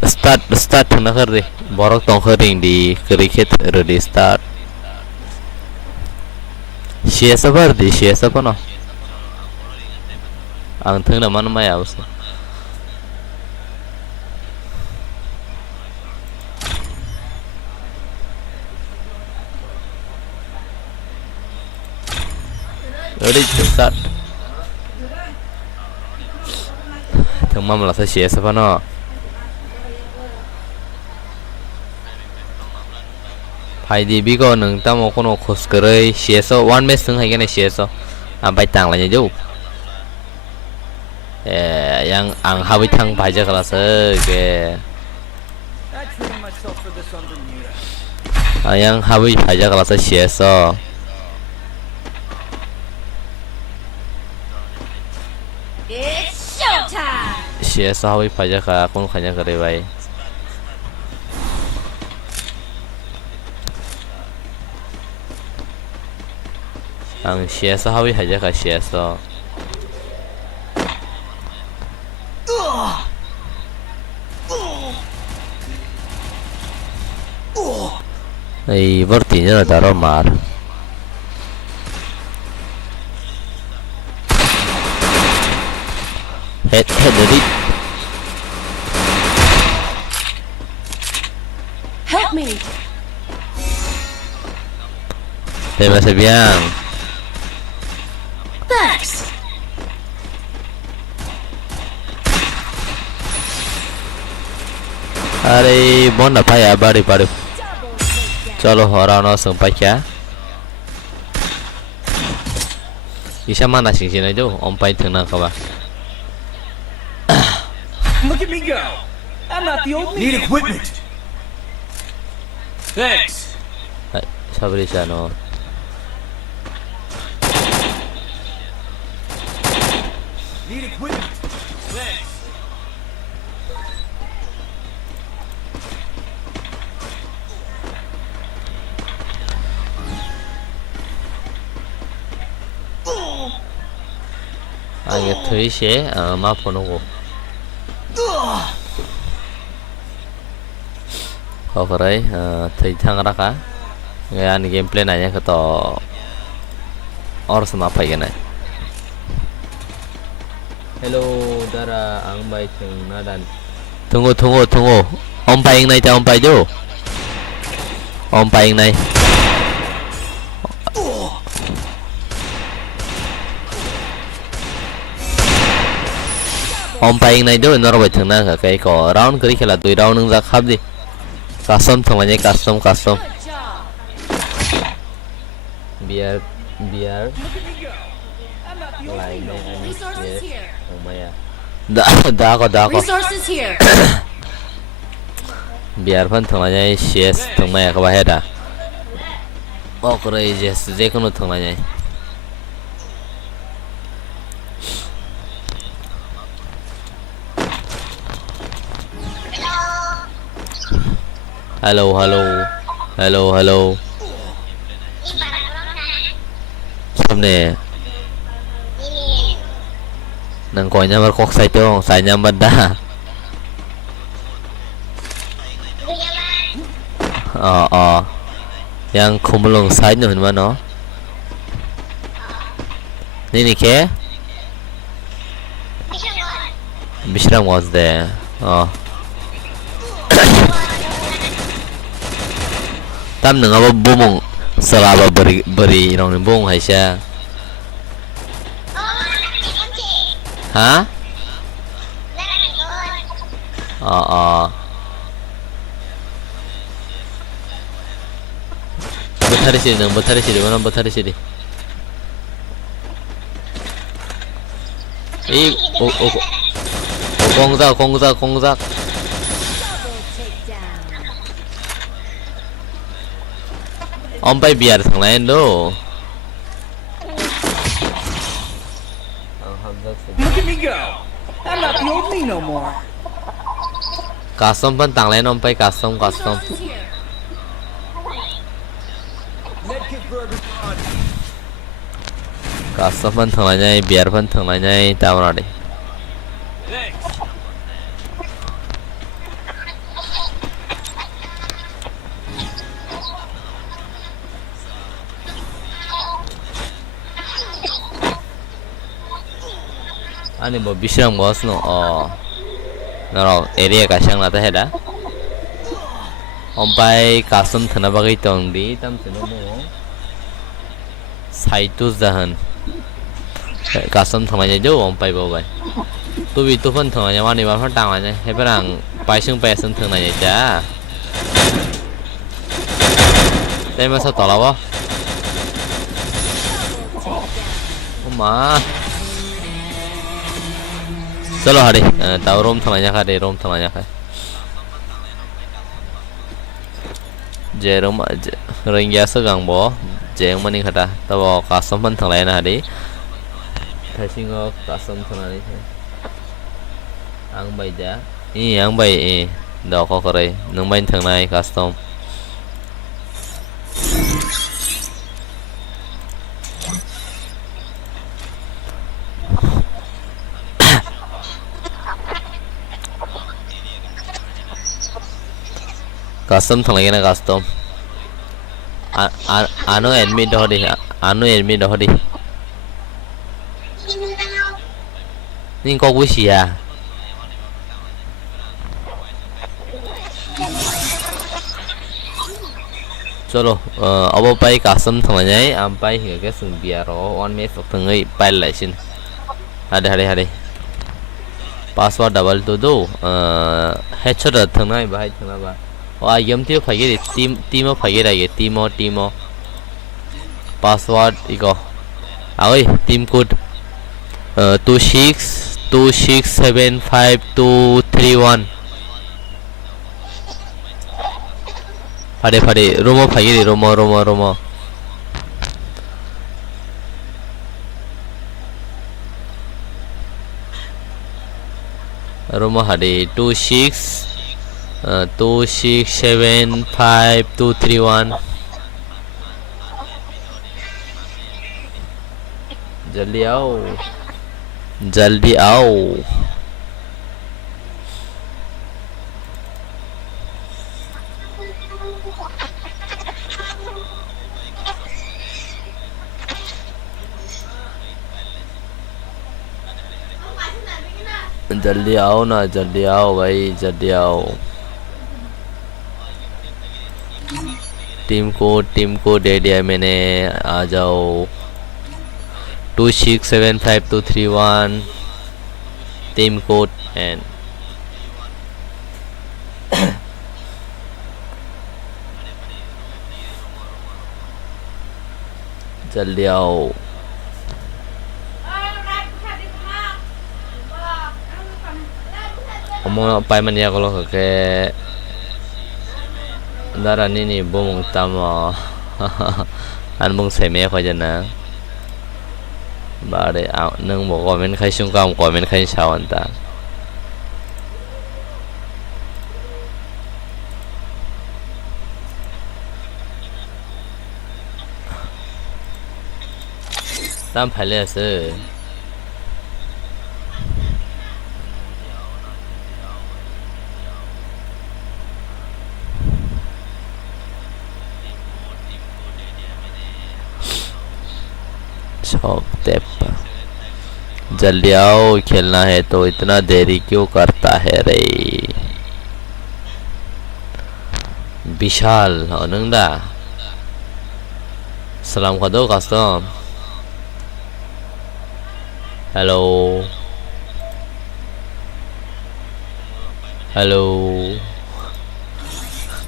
start nak deh borok tong kering di cricket ready start siapa berdi siapa no ang thằng nào mana maya us ready to start thằng mam là sẽ siapa no phải đi biết con nâng tao một con nó khос cười siapa one match thằng hay cái này siapa bay tàng là như yang ang hawi thang baja kelas ke yang hawi baja kelas sieso It's showtime. sieso hawi baja ka kon khanya kare bai ang sieso hawi baja ka sieso Ay, bertinya ada romar. Head dari. Help me. Tema sebiang. Thanks. Are bon apa ya baru. Chalo orang no sempat ya. Isa mana sing sini jo, om pai tengah kawa. Look at me go! I'm not the old man. Need equipment. Thanks. Sabri no. Need equipment. Thanks. 이게 더이시에 마포노고 Kokborok thấy thằng đó cả người ăn gameplay này nhé cái to or sama apa cái này hello dara ang bay chừng na dan tunggu ông bay này cho ông bay chứ ông bay này ông bay này chứ nó rồi chừng na cái có round cái là tùy round nâng ra khắp đi custom thằng custom Good job. biar I'm not the only no. Resources here. đã có Resources here. biar pun thằng CS thằng mày có bao hết à rồi dễ con thằng này hello xong nè nang ko nyamar kok sai to sai nyamar dah yang kumulong sai no man no ni ke Bishram was there tam nang aba bumong salaba beri rong bung hay sa hả Batari mana batari công giác ông bay biar thằng này đâu Look at me go! I'm not the old me no more. custom pun tang lain om pai custom Resources here. custom pun thằng này biar pun thằng này tao nào đi anh mau Bishram bos no naro area kasang nata heda ompai custom thana bagai tong di tam seno mo saitu zahan custom thama jo ompai bo bai tu bi tu phan thama nya mani ba phan tang la nya he parang pai sung pe sung thang na nya cha dai ma sa to la ba oma चलो हरे ताऊ रोम थमाया खा रे रोम थमाया खा जे रोम रंगिया सगांग बो जे money खटा तब कासम पन थंगलाय ना हरे थासिंगो कासम थंगनानै आं बायजा आं बाय द ख करे नों बायन थंगनाय कासम custom thằng này custom ano admin đó đi nhưng có quý gì à chलो अब पाई custom thằng này am pi hiểu cái sừng bia rồi on mess thằng ấy pi lại xin hade password double to do headshot thằng này bài thằng nào ba yam tiêu phải cái team phải cái này team password 이거 ơi team code 26275231 파데 로모 phải cái 로모 로모 하데 26275231 जल्दी आओ जल्दी आओ जल्दी आओ ना जल्दी आओ भाई जल्दी आओ टीम को दे दिया मैंने आ जाओ 267523 टीम कोड एंड जल्दी आओ omong pai man ya kalau ke darah ni bung tama an bung seme ko jana bare nang mo comment khai sung kam comment khai sawan ta tam phale ase जल्दी आओ खेलना है तो इतना देरी क्यों करता है रे विशाल नंदा सलाम कर दो कस्टम हेलो हेलो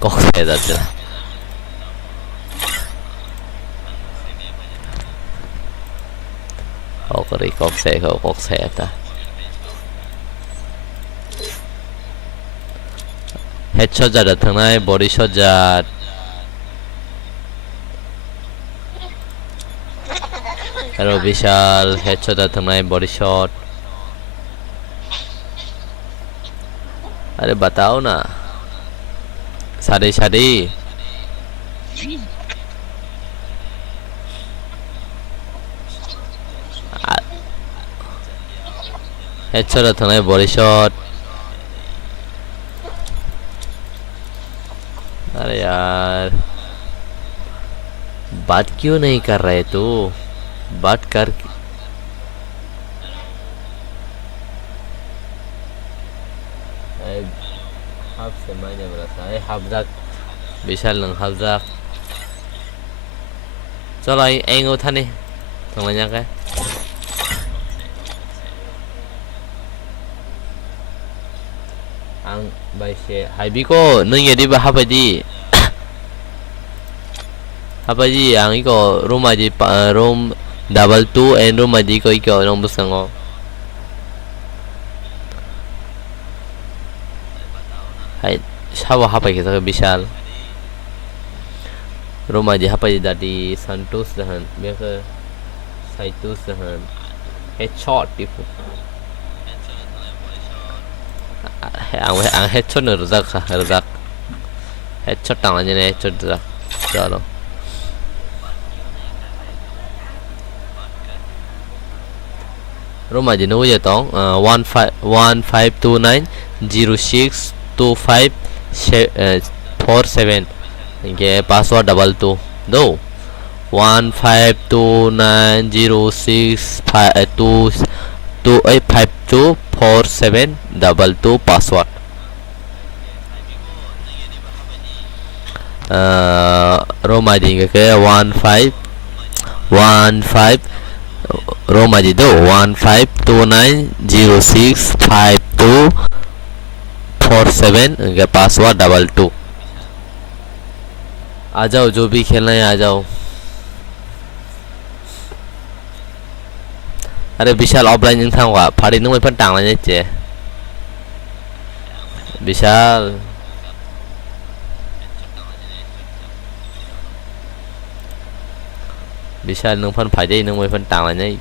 कौन से जाते Okey, kok saya ta. Headshot jada thangnai body shot jat. Hello Vishal, headshot jada thangnai body shot. अरे बताओ ना सारे सारे हेडशॉट था ना बॉडी शॉट अरे यार बात क्यों नहीं कर रहे तू बात कर हाफ से मैंने बोला था हाफ जाक विशाल नंग हाफ जाक चलो आई एंगो था नहीं समझना क्या ang baise haibiko nung yedi ba habadi habadi ang iko room aji room double 2 and room aji ko iko nong busango hai sawa hapai kita ke Vishal room aji hapai dadi santos dahan biasa saitus dahan headshot tipo ang headshot na ruzak headshot tang aja nih headshot ruzak chalo room aja nuju ya tong 1529062547 ये password double 2 दो 152906524722 password रोम ID के 1515 रोम ID दो 1529065247 के password double 2 आ जाओ जो भी खेलना है आ जाओ अरे विशाल ऑफलाइन नहीं था वहाँ फाड़ी नहीं पर टांगना चाहिए विशाल विशाल नंग फन फायदे नंग फन टांगना नहीं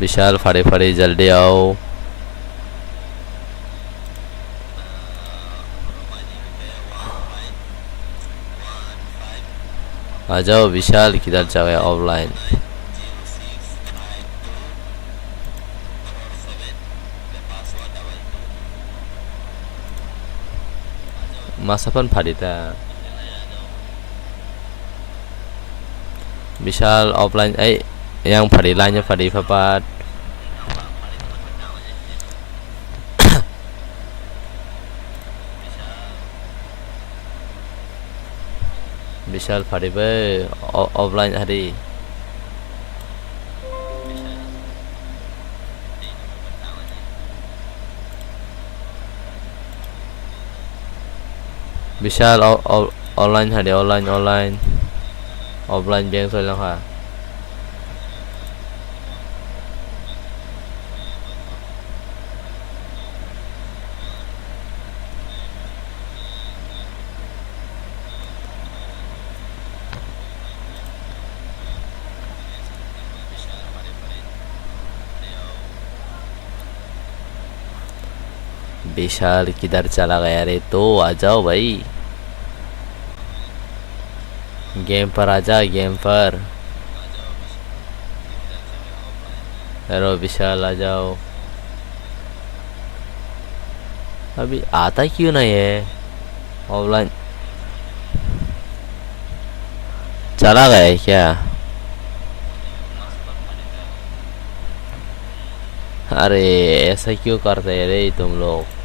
विशाल फड़े फड़े जल्दी आओ आ जाओ विशाल किधर जा गया offline Masapan Padita Vishal offline yang Padilanya Padi Papat Vishal Padibe offline hari Vishal online hari online offline biang rồi lang ha विशाल किधर चला गया रे तो आ जाओ भाई गेम पर आ जा गेम पर हेलो विशाल आ जाओ अभी आता क्यों नहीं है ऑफलाइन चला गया है क्या अरे ऐसा क्यों करते हैं रे तुम लोग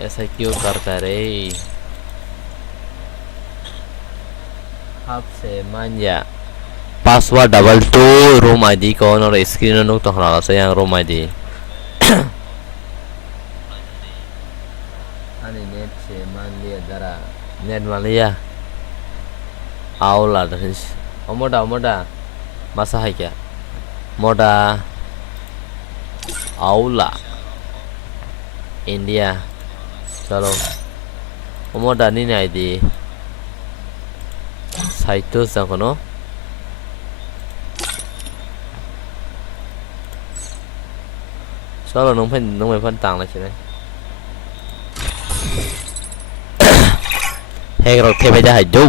ऐसा क्यों करता रे आपसे manja password double 2 room ID kau nol screen nol toh lah saya yang room ID ani net se manja dara net malia aula terus moda masa hai kya moda aula India चलो ओमो दानी नहीं दी cyto संगनो चलो नों fun तांग ना चले हे करो थे बेजा है जो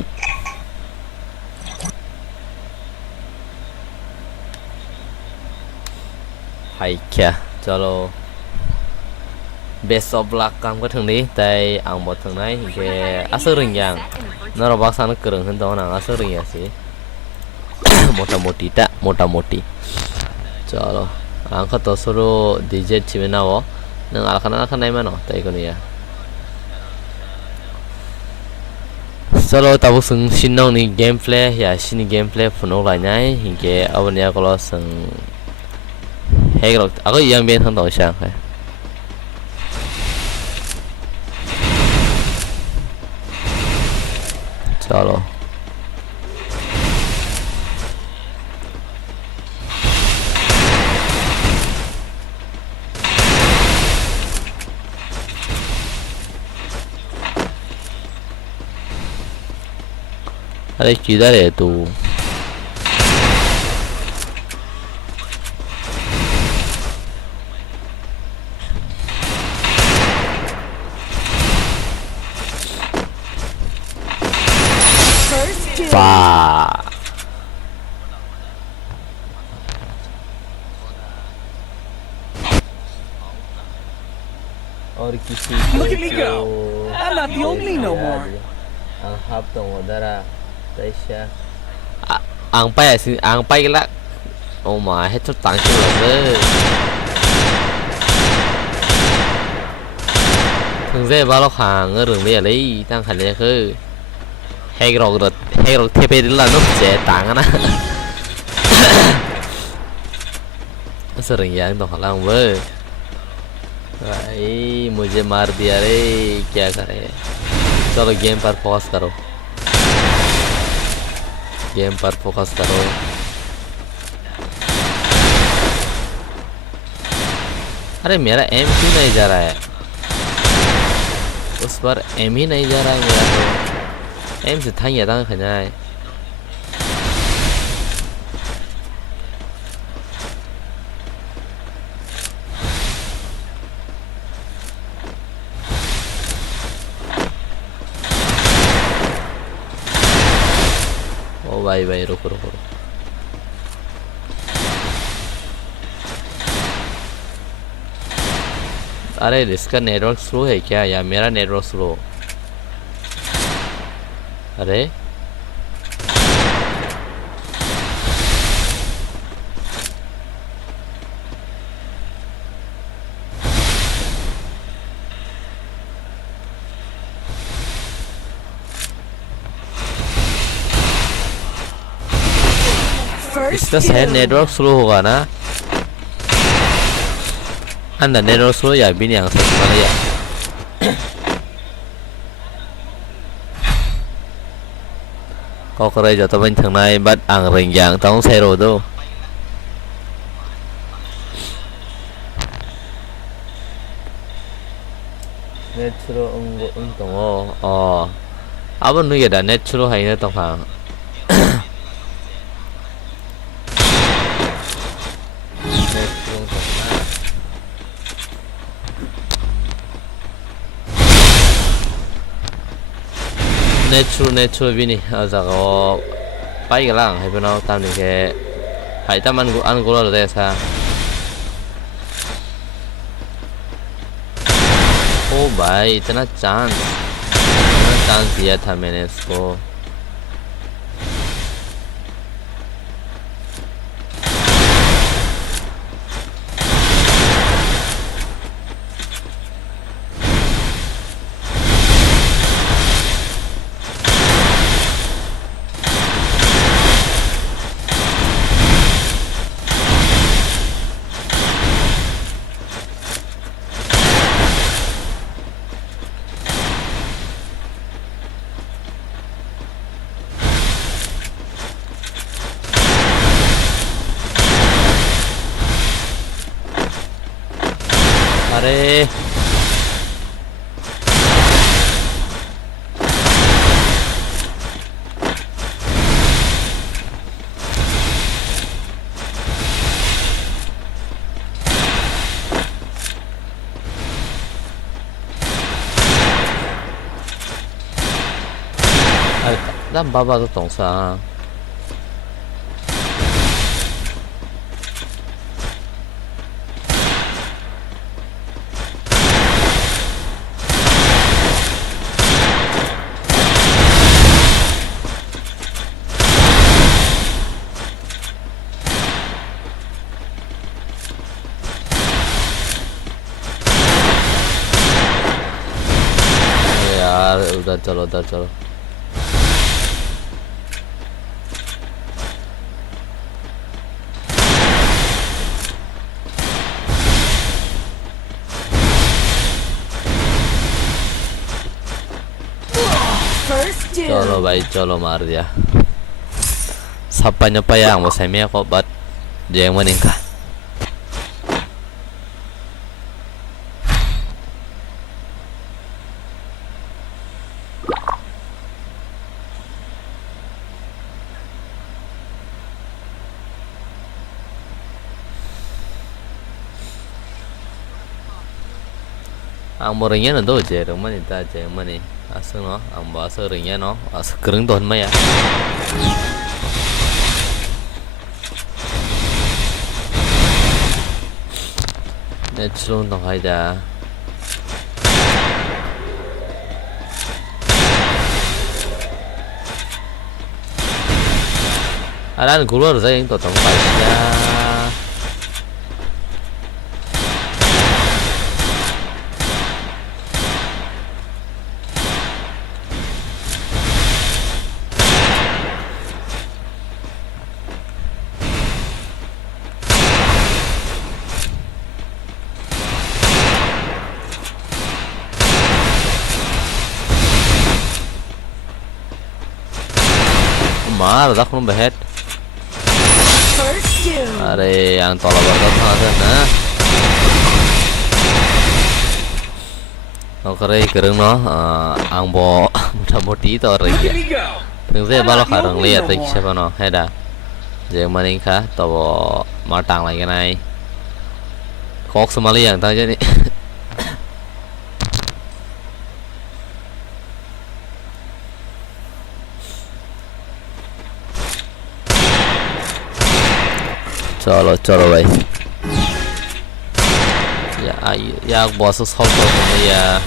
हाय क्या चलो best of luck kam có thường đi tại ông một thường này thì ác rừng giang nó là bác sang nó cường hơn đó là ác rừng giang sih motamoti chalo ang kau to suruh DJ cimena wo nang alkan naik mana tai kau ni ya chalo tabu sung sinong ni gameplay ya sini gameplay penuh lainnya hingga awalnya kalau sung hey kalau aku yang biasa tahu siang चलो अरे किधर है तू और किसी Look at me go! I'm not the only no more. Ang hap tong odara taisha ang pai la oh my hết chút tặng chưa rồi thường dễ bao lóc hàng ở đường này lấy tăng hành này cứ hay rồi thế bây là nó sẽ tặng á nó sẽ rình dạng tổng làm với भाई मुझे मार दिया रे क्या करे चलो game पर focus करो अरे मेरा एम क्यों नहीं जा रहा है उस पर एम ही नहीं जा रहा है मेरा तो एम से था ये था खजाए भाई रुको रुको रुको। अरे इसका नेटवर्क स्लो है क्या या मेरा नेटवर्क स्लो? अरे इसका शायद नेटवर्क स्लो होगा ना। anda नेटवर्क स्लो या bini yang mana ya? Có cái giờ tao bên thằng này bắt ăn rình dạng tao xe rồi đâu. Natural untung apa nu ya dah natural hay na tong hang. Natural bini asa ko pai ka lang hay pano tam ni ke hay taman an ko lo de sa. ओ भाई इतना chance दिया था मैंने इसको। अरे那爸爸都懂啥उधर चलो उधर चलो। चलो भाई चलो मार दिया। Sapanya payang mau saya kok bat yang meningkat. Ang mo rin yan ando je ro mani ta je mani asung no ang ba sa rin yan no as kering don maya net slow no hai da alan gulor za yang to tong pai ya मार dah belum behet. अरे yang tolak banget sana. Oke keren no, ang bo mudah-mudi to ri.ถึงจะบ้าเราขาดรังเลียดติใช่ปะเนาะให้ได้เดี๋ยวมาเองค่ะตัวมาต่างอะไรกันไงคอกสมาลีอย่างตั้งใจนี่ चलो चलो भाई यार boss solve कर दो यार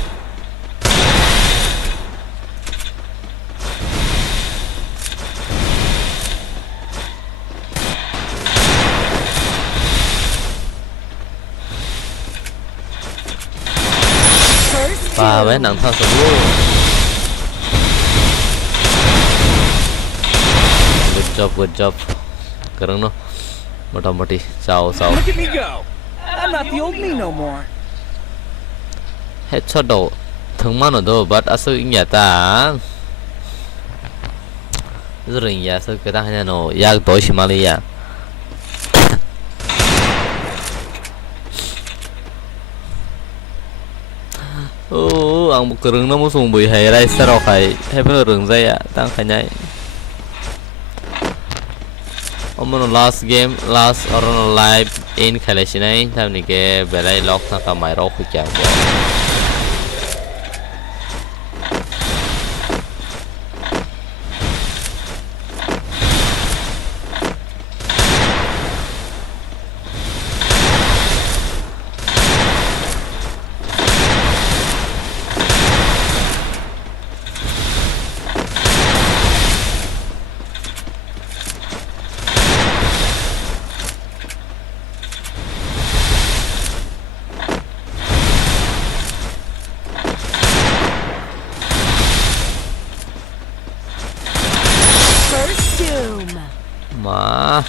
भाई nặng thật sự luôn good job keren no motamoti sao sao Look at me go. I'm not the old me no more. headshot do thangman do but asu inya ta zring ya so cái ta hanya no yak do shimali ya ang keren no musung bui hai rai saro khai hai pen rừng dây à tăng khai nhai Omono last game last or live in khai chi nai tham ni ke belai lock na ka mai ro khu chang bo mà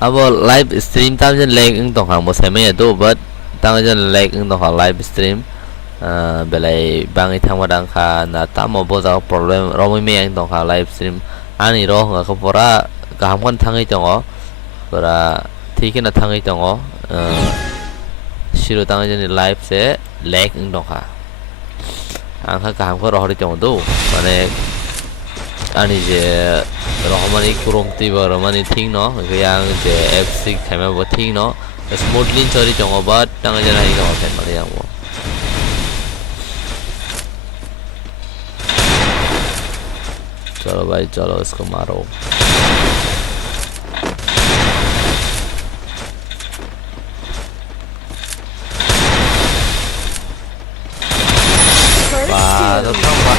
abo live stream tam jen leg ung tong hang mo sai me do but tam jen leg ung tong hang live stream belai bangi thang wadang kha na tam mo bo za problem ro me ung tong hang live stream ani ro nga ko pora ka ham kon thang ai tong o pora ठीक है ना थंग इतंगो शिरो तंग जने live से lag इन दोखा आंखा काम को रहरि तंग दो माने आनी जे रहमानी कुरंती ब रहमानी थिंग न गयां जे F6 खाइमा ब थिंग न स्मूथली चरी तंग ब तंग जने हाइ दंग फेन माने आंगो चलो भाई चलो इसको मारो nó không quá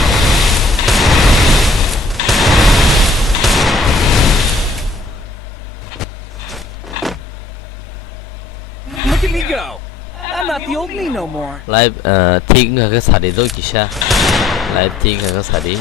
Look at me go. I'm not the old me no more. live thiên là cái xả đi đôi chỉ xa live thiên là cái xả đi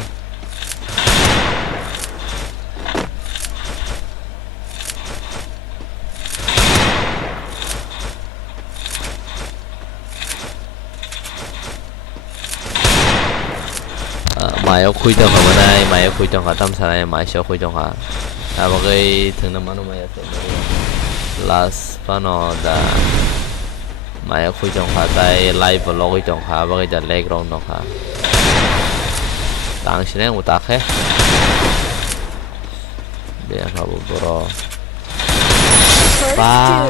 mày khui trong hả này mày khui trong hả tâm sa này mày sẽ khui trong hả bao cái thường năm anh mày sẽ last pano da mày khui trong hả tay live vlog khui trong hả bao cáiจัด leg rong trong hả tăng xin em một tác hết để anh học bro ba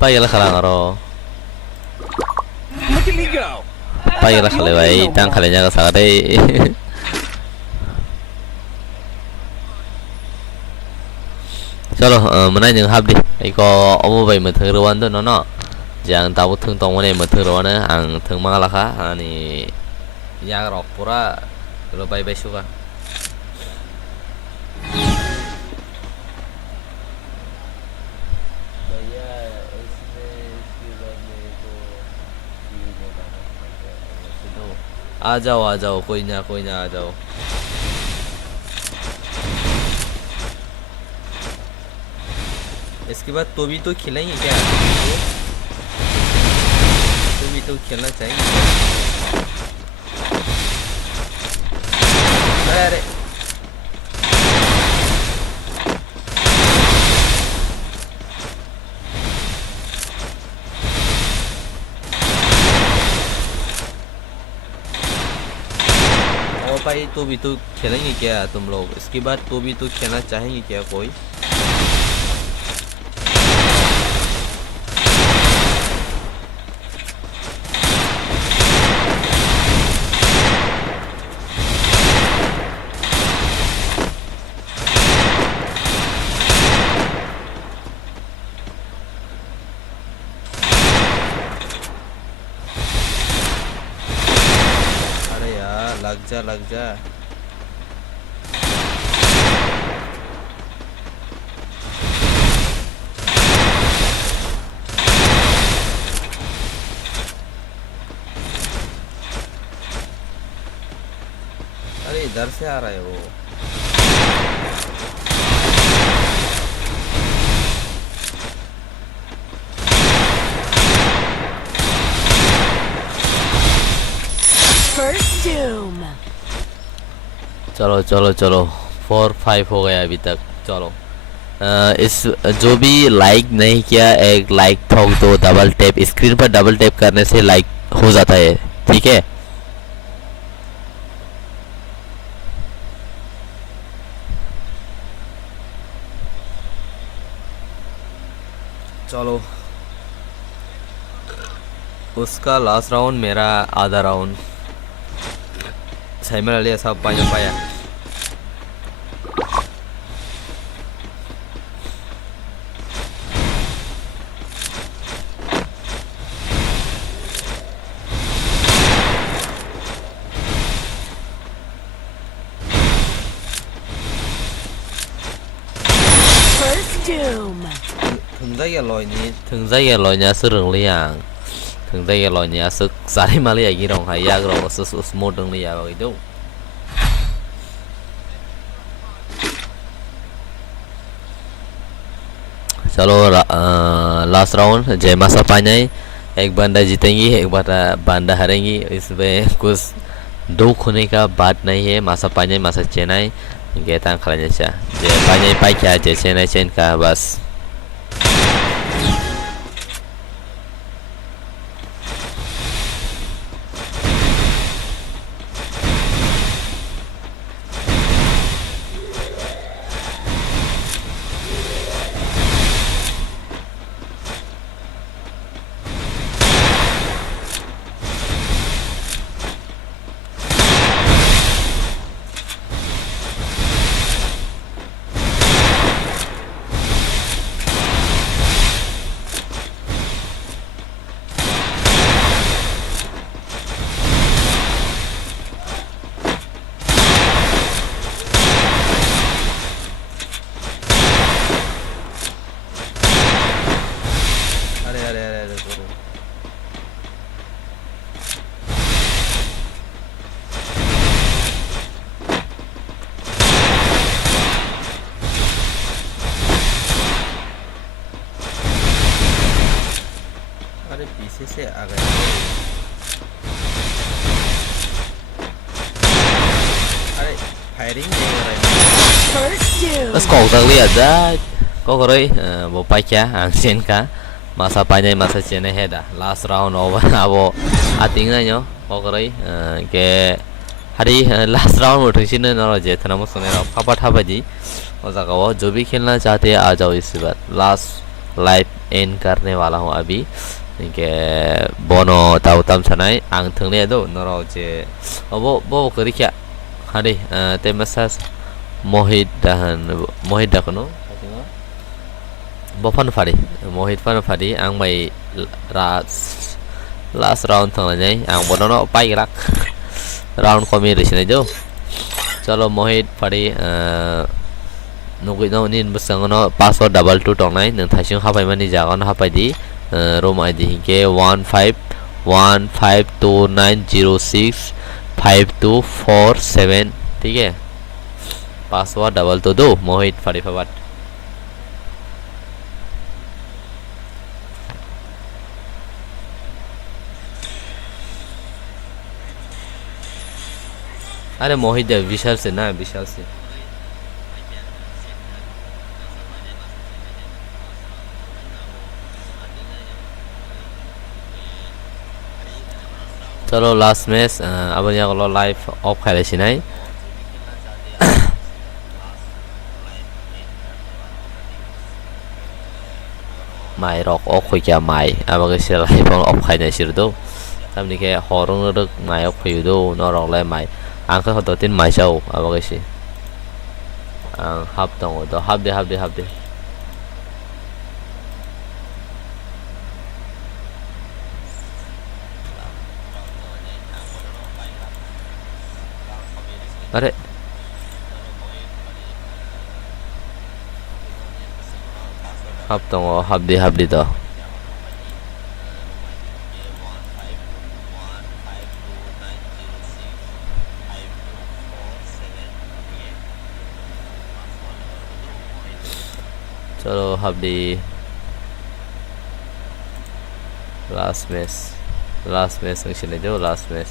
Payah lah kalau ngaro. Payah lah kalau bayi, tang kalinya ke sana deh. Chalo, mana yang hab di? Iko omo bayi metheng rawan tu nono. Jangan tahu theng tong mana metheng rawan eh, ang theng mangalah kah? Ani, yang rok pura, kalau bayi bayi suka. आ जाओ कोई ना आ जाओ इसके बाद तो भी तो खिलाएंगे क्या तो भी तो खेलना चाहेंगे अरे भाई 2v2 खेलेंगे क्या तुम लोग? इसके बाद 2v2 खेलना चाहेंगे क्या कोई? अरे यार लग जा अरे इधर से आ रहा है वो। First doom. चलो चलो चलो 4-5 हो गया अभी तक। चलो इस जो भी लाइक नहीं किया एक लाइक ठोक दो, डबल टैप स्क्रीन पर डबल टैप करने से लाइक हो जाता है, ठीक है? चलो उसका लास्ट राउंड मेरा आधा round saya melihat siapa yang payah. First doom. Thường dây lòi nhà sư rừng liang. Thường dây lòi nhà sức sari mali lagi dong hayya gro sus modern liya begitu. चलो last round जय मासा पानी एक बंदा जीतेंगी एक बंदा हारेंगी, इसमें कुछ दुख होने का बात नहीं है। मासा पानी मासा चेन्नई गेता खालामnya saja जय पानी पाइक aja चेन्नई चेन का बस। पीछे से आ गया। अरे फायरिंग नहीं हो रहा है। Let's go tali aja. Kok koi mau pakai angin ka? Masa panjang masa cene heda. Last round over abo atingnya nyo. Kok koi ke hari last round उठ sini नरो जे तना मो सुने रो पापा ठापा जी मजा का वो जो भी खेलना चाहते हैं आ जाओ इस बार। लास्ट लाइव एंड करने वाला हूँ अभी के बोनो ताऊ तम सनाई आंग थंगले दो नरो जे वो करी क्या hari temesas mohit dakono bofan fari mohit fan fari ang mai last round thanganya ang bonono pai rak round combination jo chalo mohit fari nugui no nin busangono password double 2 tongnai nang thasing hapai mani jagon hapai di room id ke 15152906 5247 ठीक है। Password double तो दो मोहित फरीफाबाद। अरे मोहित विशाल से ना विशाल से चलो last match अब यहाँ लाइव ऑफ खेले mai rok ok khoi kya mai abaga selai pang ok khai na sir do tamni ke horong rok mai ok khoi do no rok lai mai ang kha hoto tin mai sau abaga si ang hap tong do hap de are hap tong hap de do chalo hap di last match ng sini do last match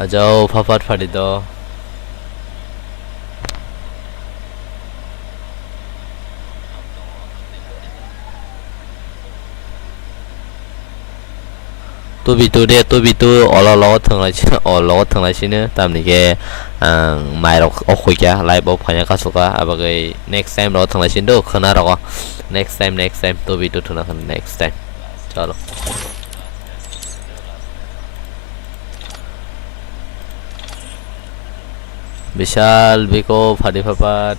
ajao phapat phadi do to bitu olo lo thang lai sine tamni ke mai rok okhoi kya live of phanya ka soka abagai next time ro thang lai sin do khana ro next time to bitu thuna khan next time chalo Vishal Biko Phadi Phapat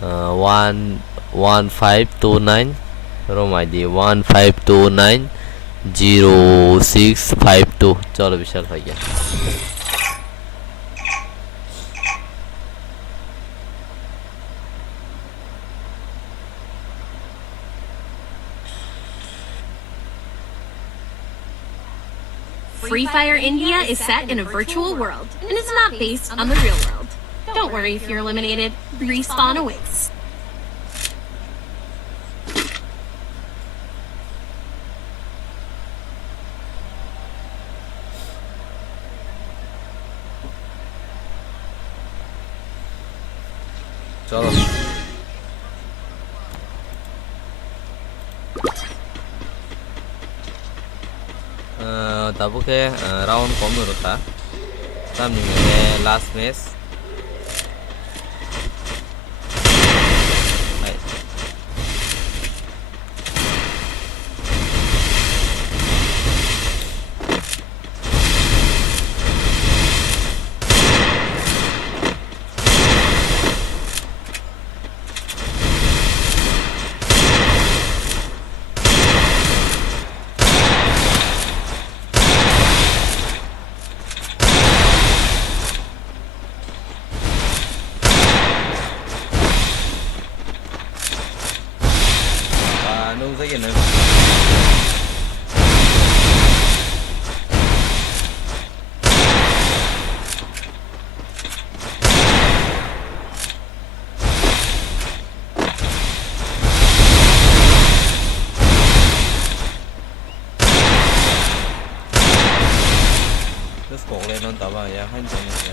1529 room ID 15290652 चलो विशाल भैया Free Fire India is set in a virtual world, and it's not based on the real world. Don't worry if you're eliminated. Respawn awaits. चलो tabu ke round komu rota tamni ke last match nung sige na terus kok lên taba ya kan ya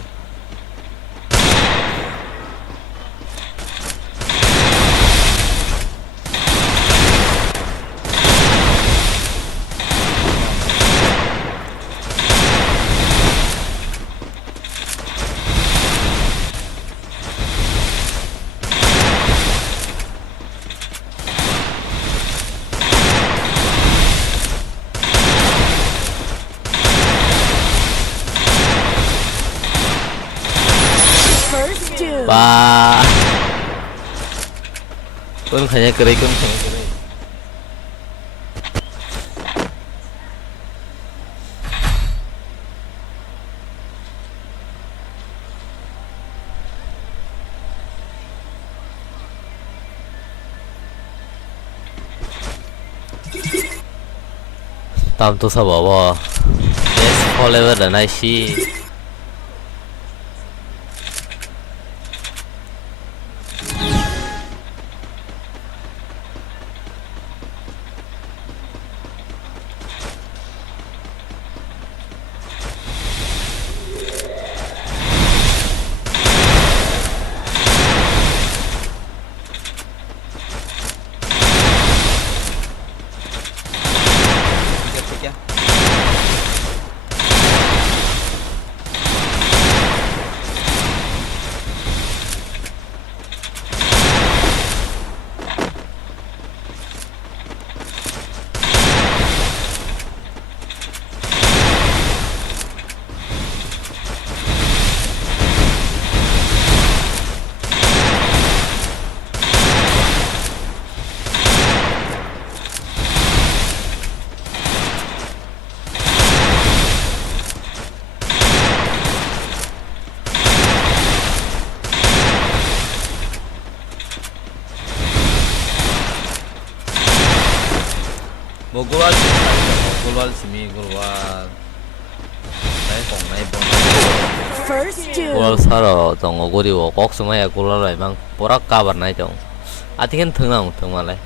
ba kun khanya kere Come to Sabawa. Yes, forever the night she. Mo gulwal simi gulwal. Nai kong nai bon. First doom. gulwal saro tong ogori wo kok sumaya gulwal lai mang porak kabar nai tong. Atiken thungang thung malai.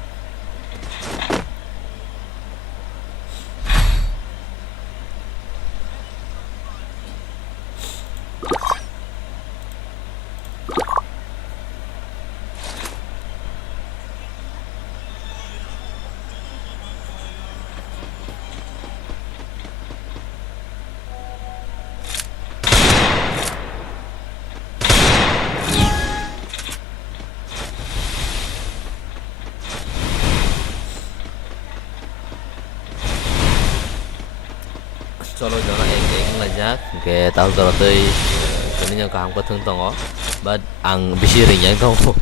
Cholo cho nó em là giác cái tao giờ tôi cái này không có thương tông ó but ăn bị xì rình nhang không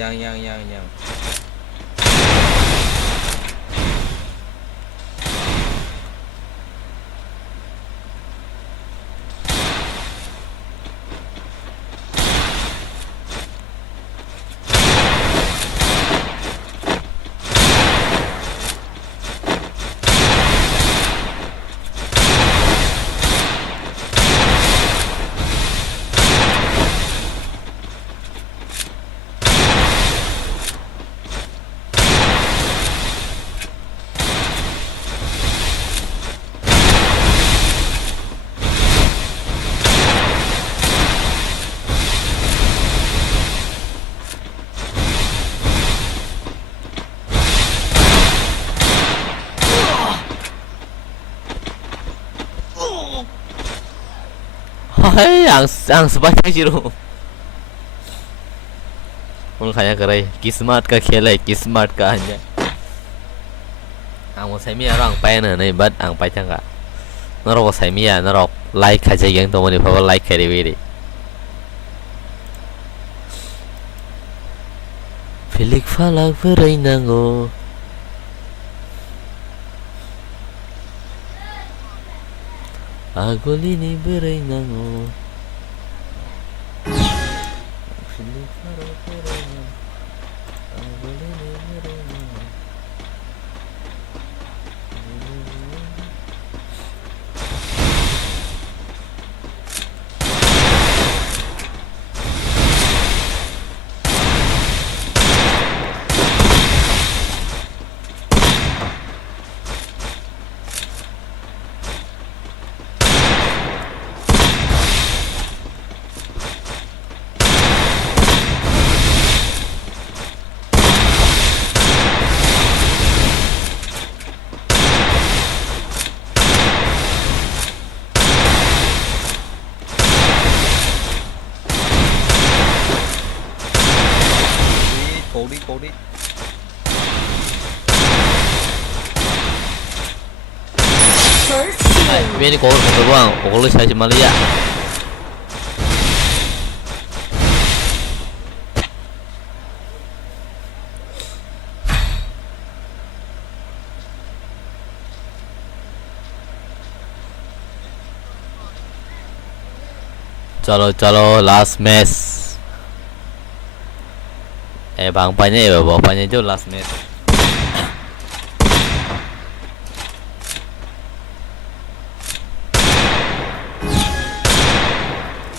yang Hai ang sebanyak jiru. Mul khaya करे किस्मत का खेल है किस्मत का hanya. Ang mo sai mi arang pai na nei bat ang pai changa. Norok sai mi ya norok like kha jai yang to moni phawa like kha rewi. Filik falak berai nango. Agolini berai nango. Filik 꼬리 First two. Bên có cái quang có lấy sai chứ mà lấy à chalo last match bang panjang bawa panjang itu last match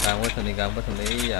càng với thằng này càng với thằng đấy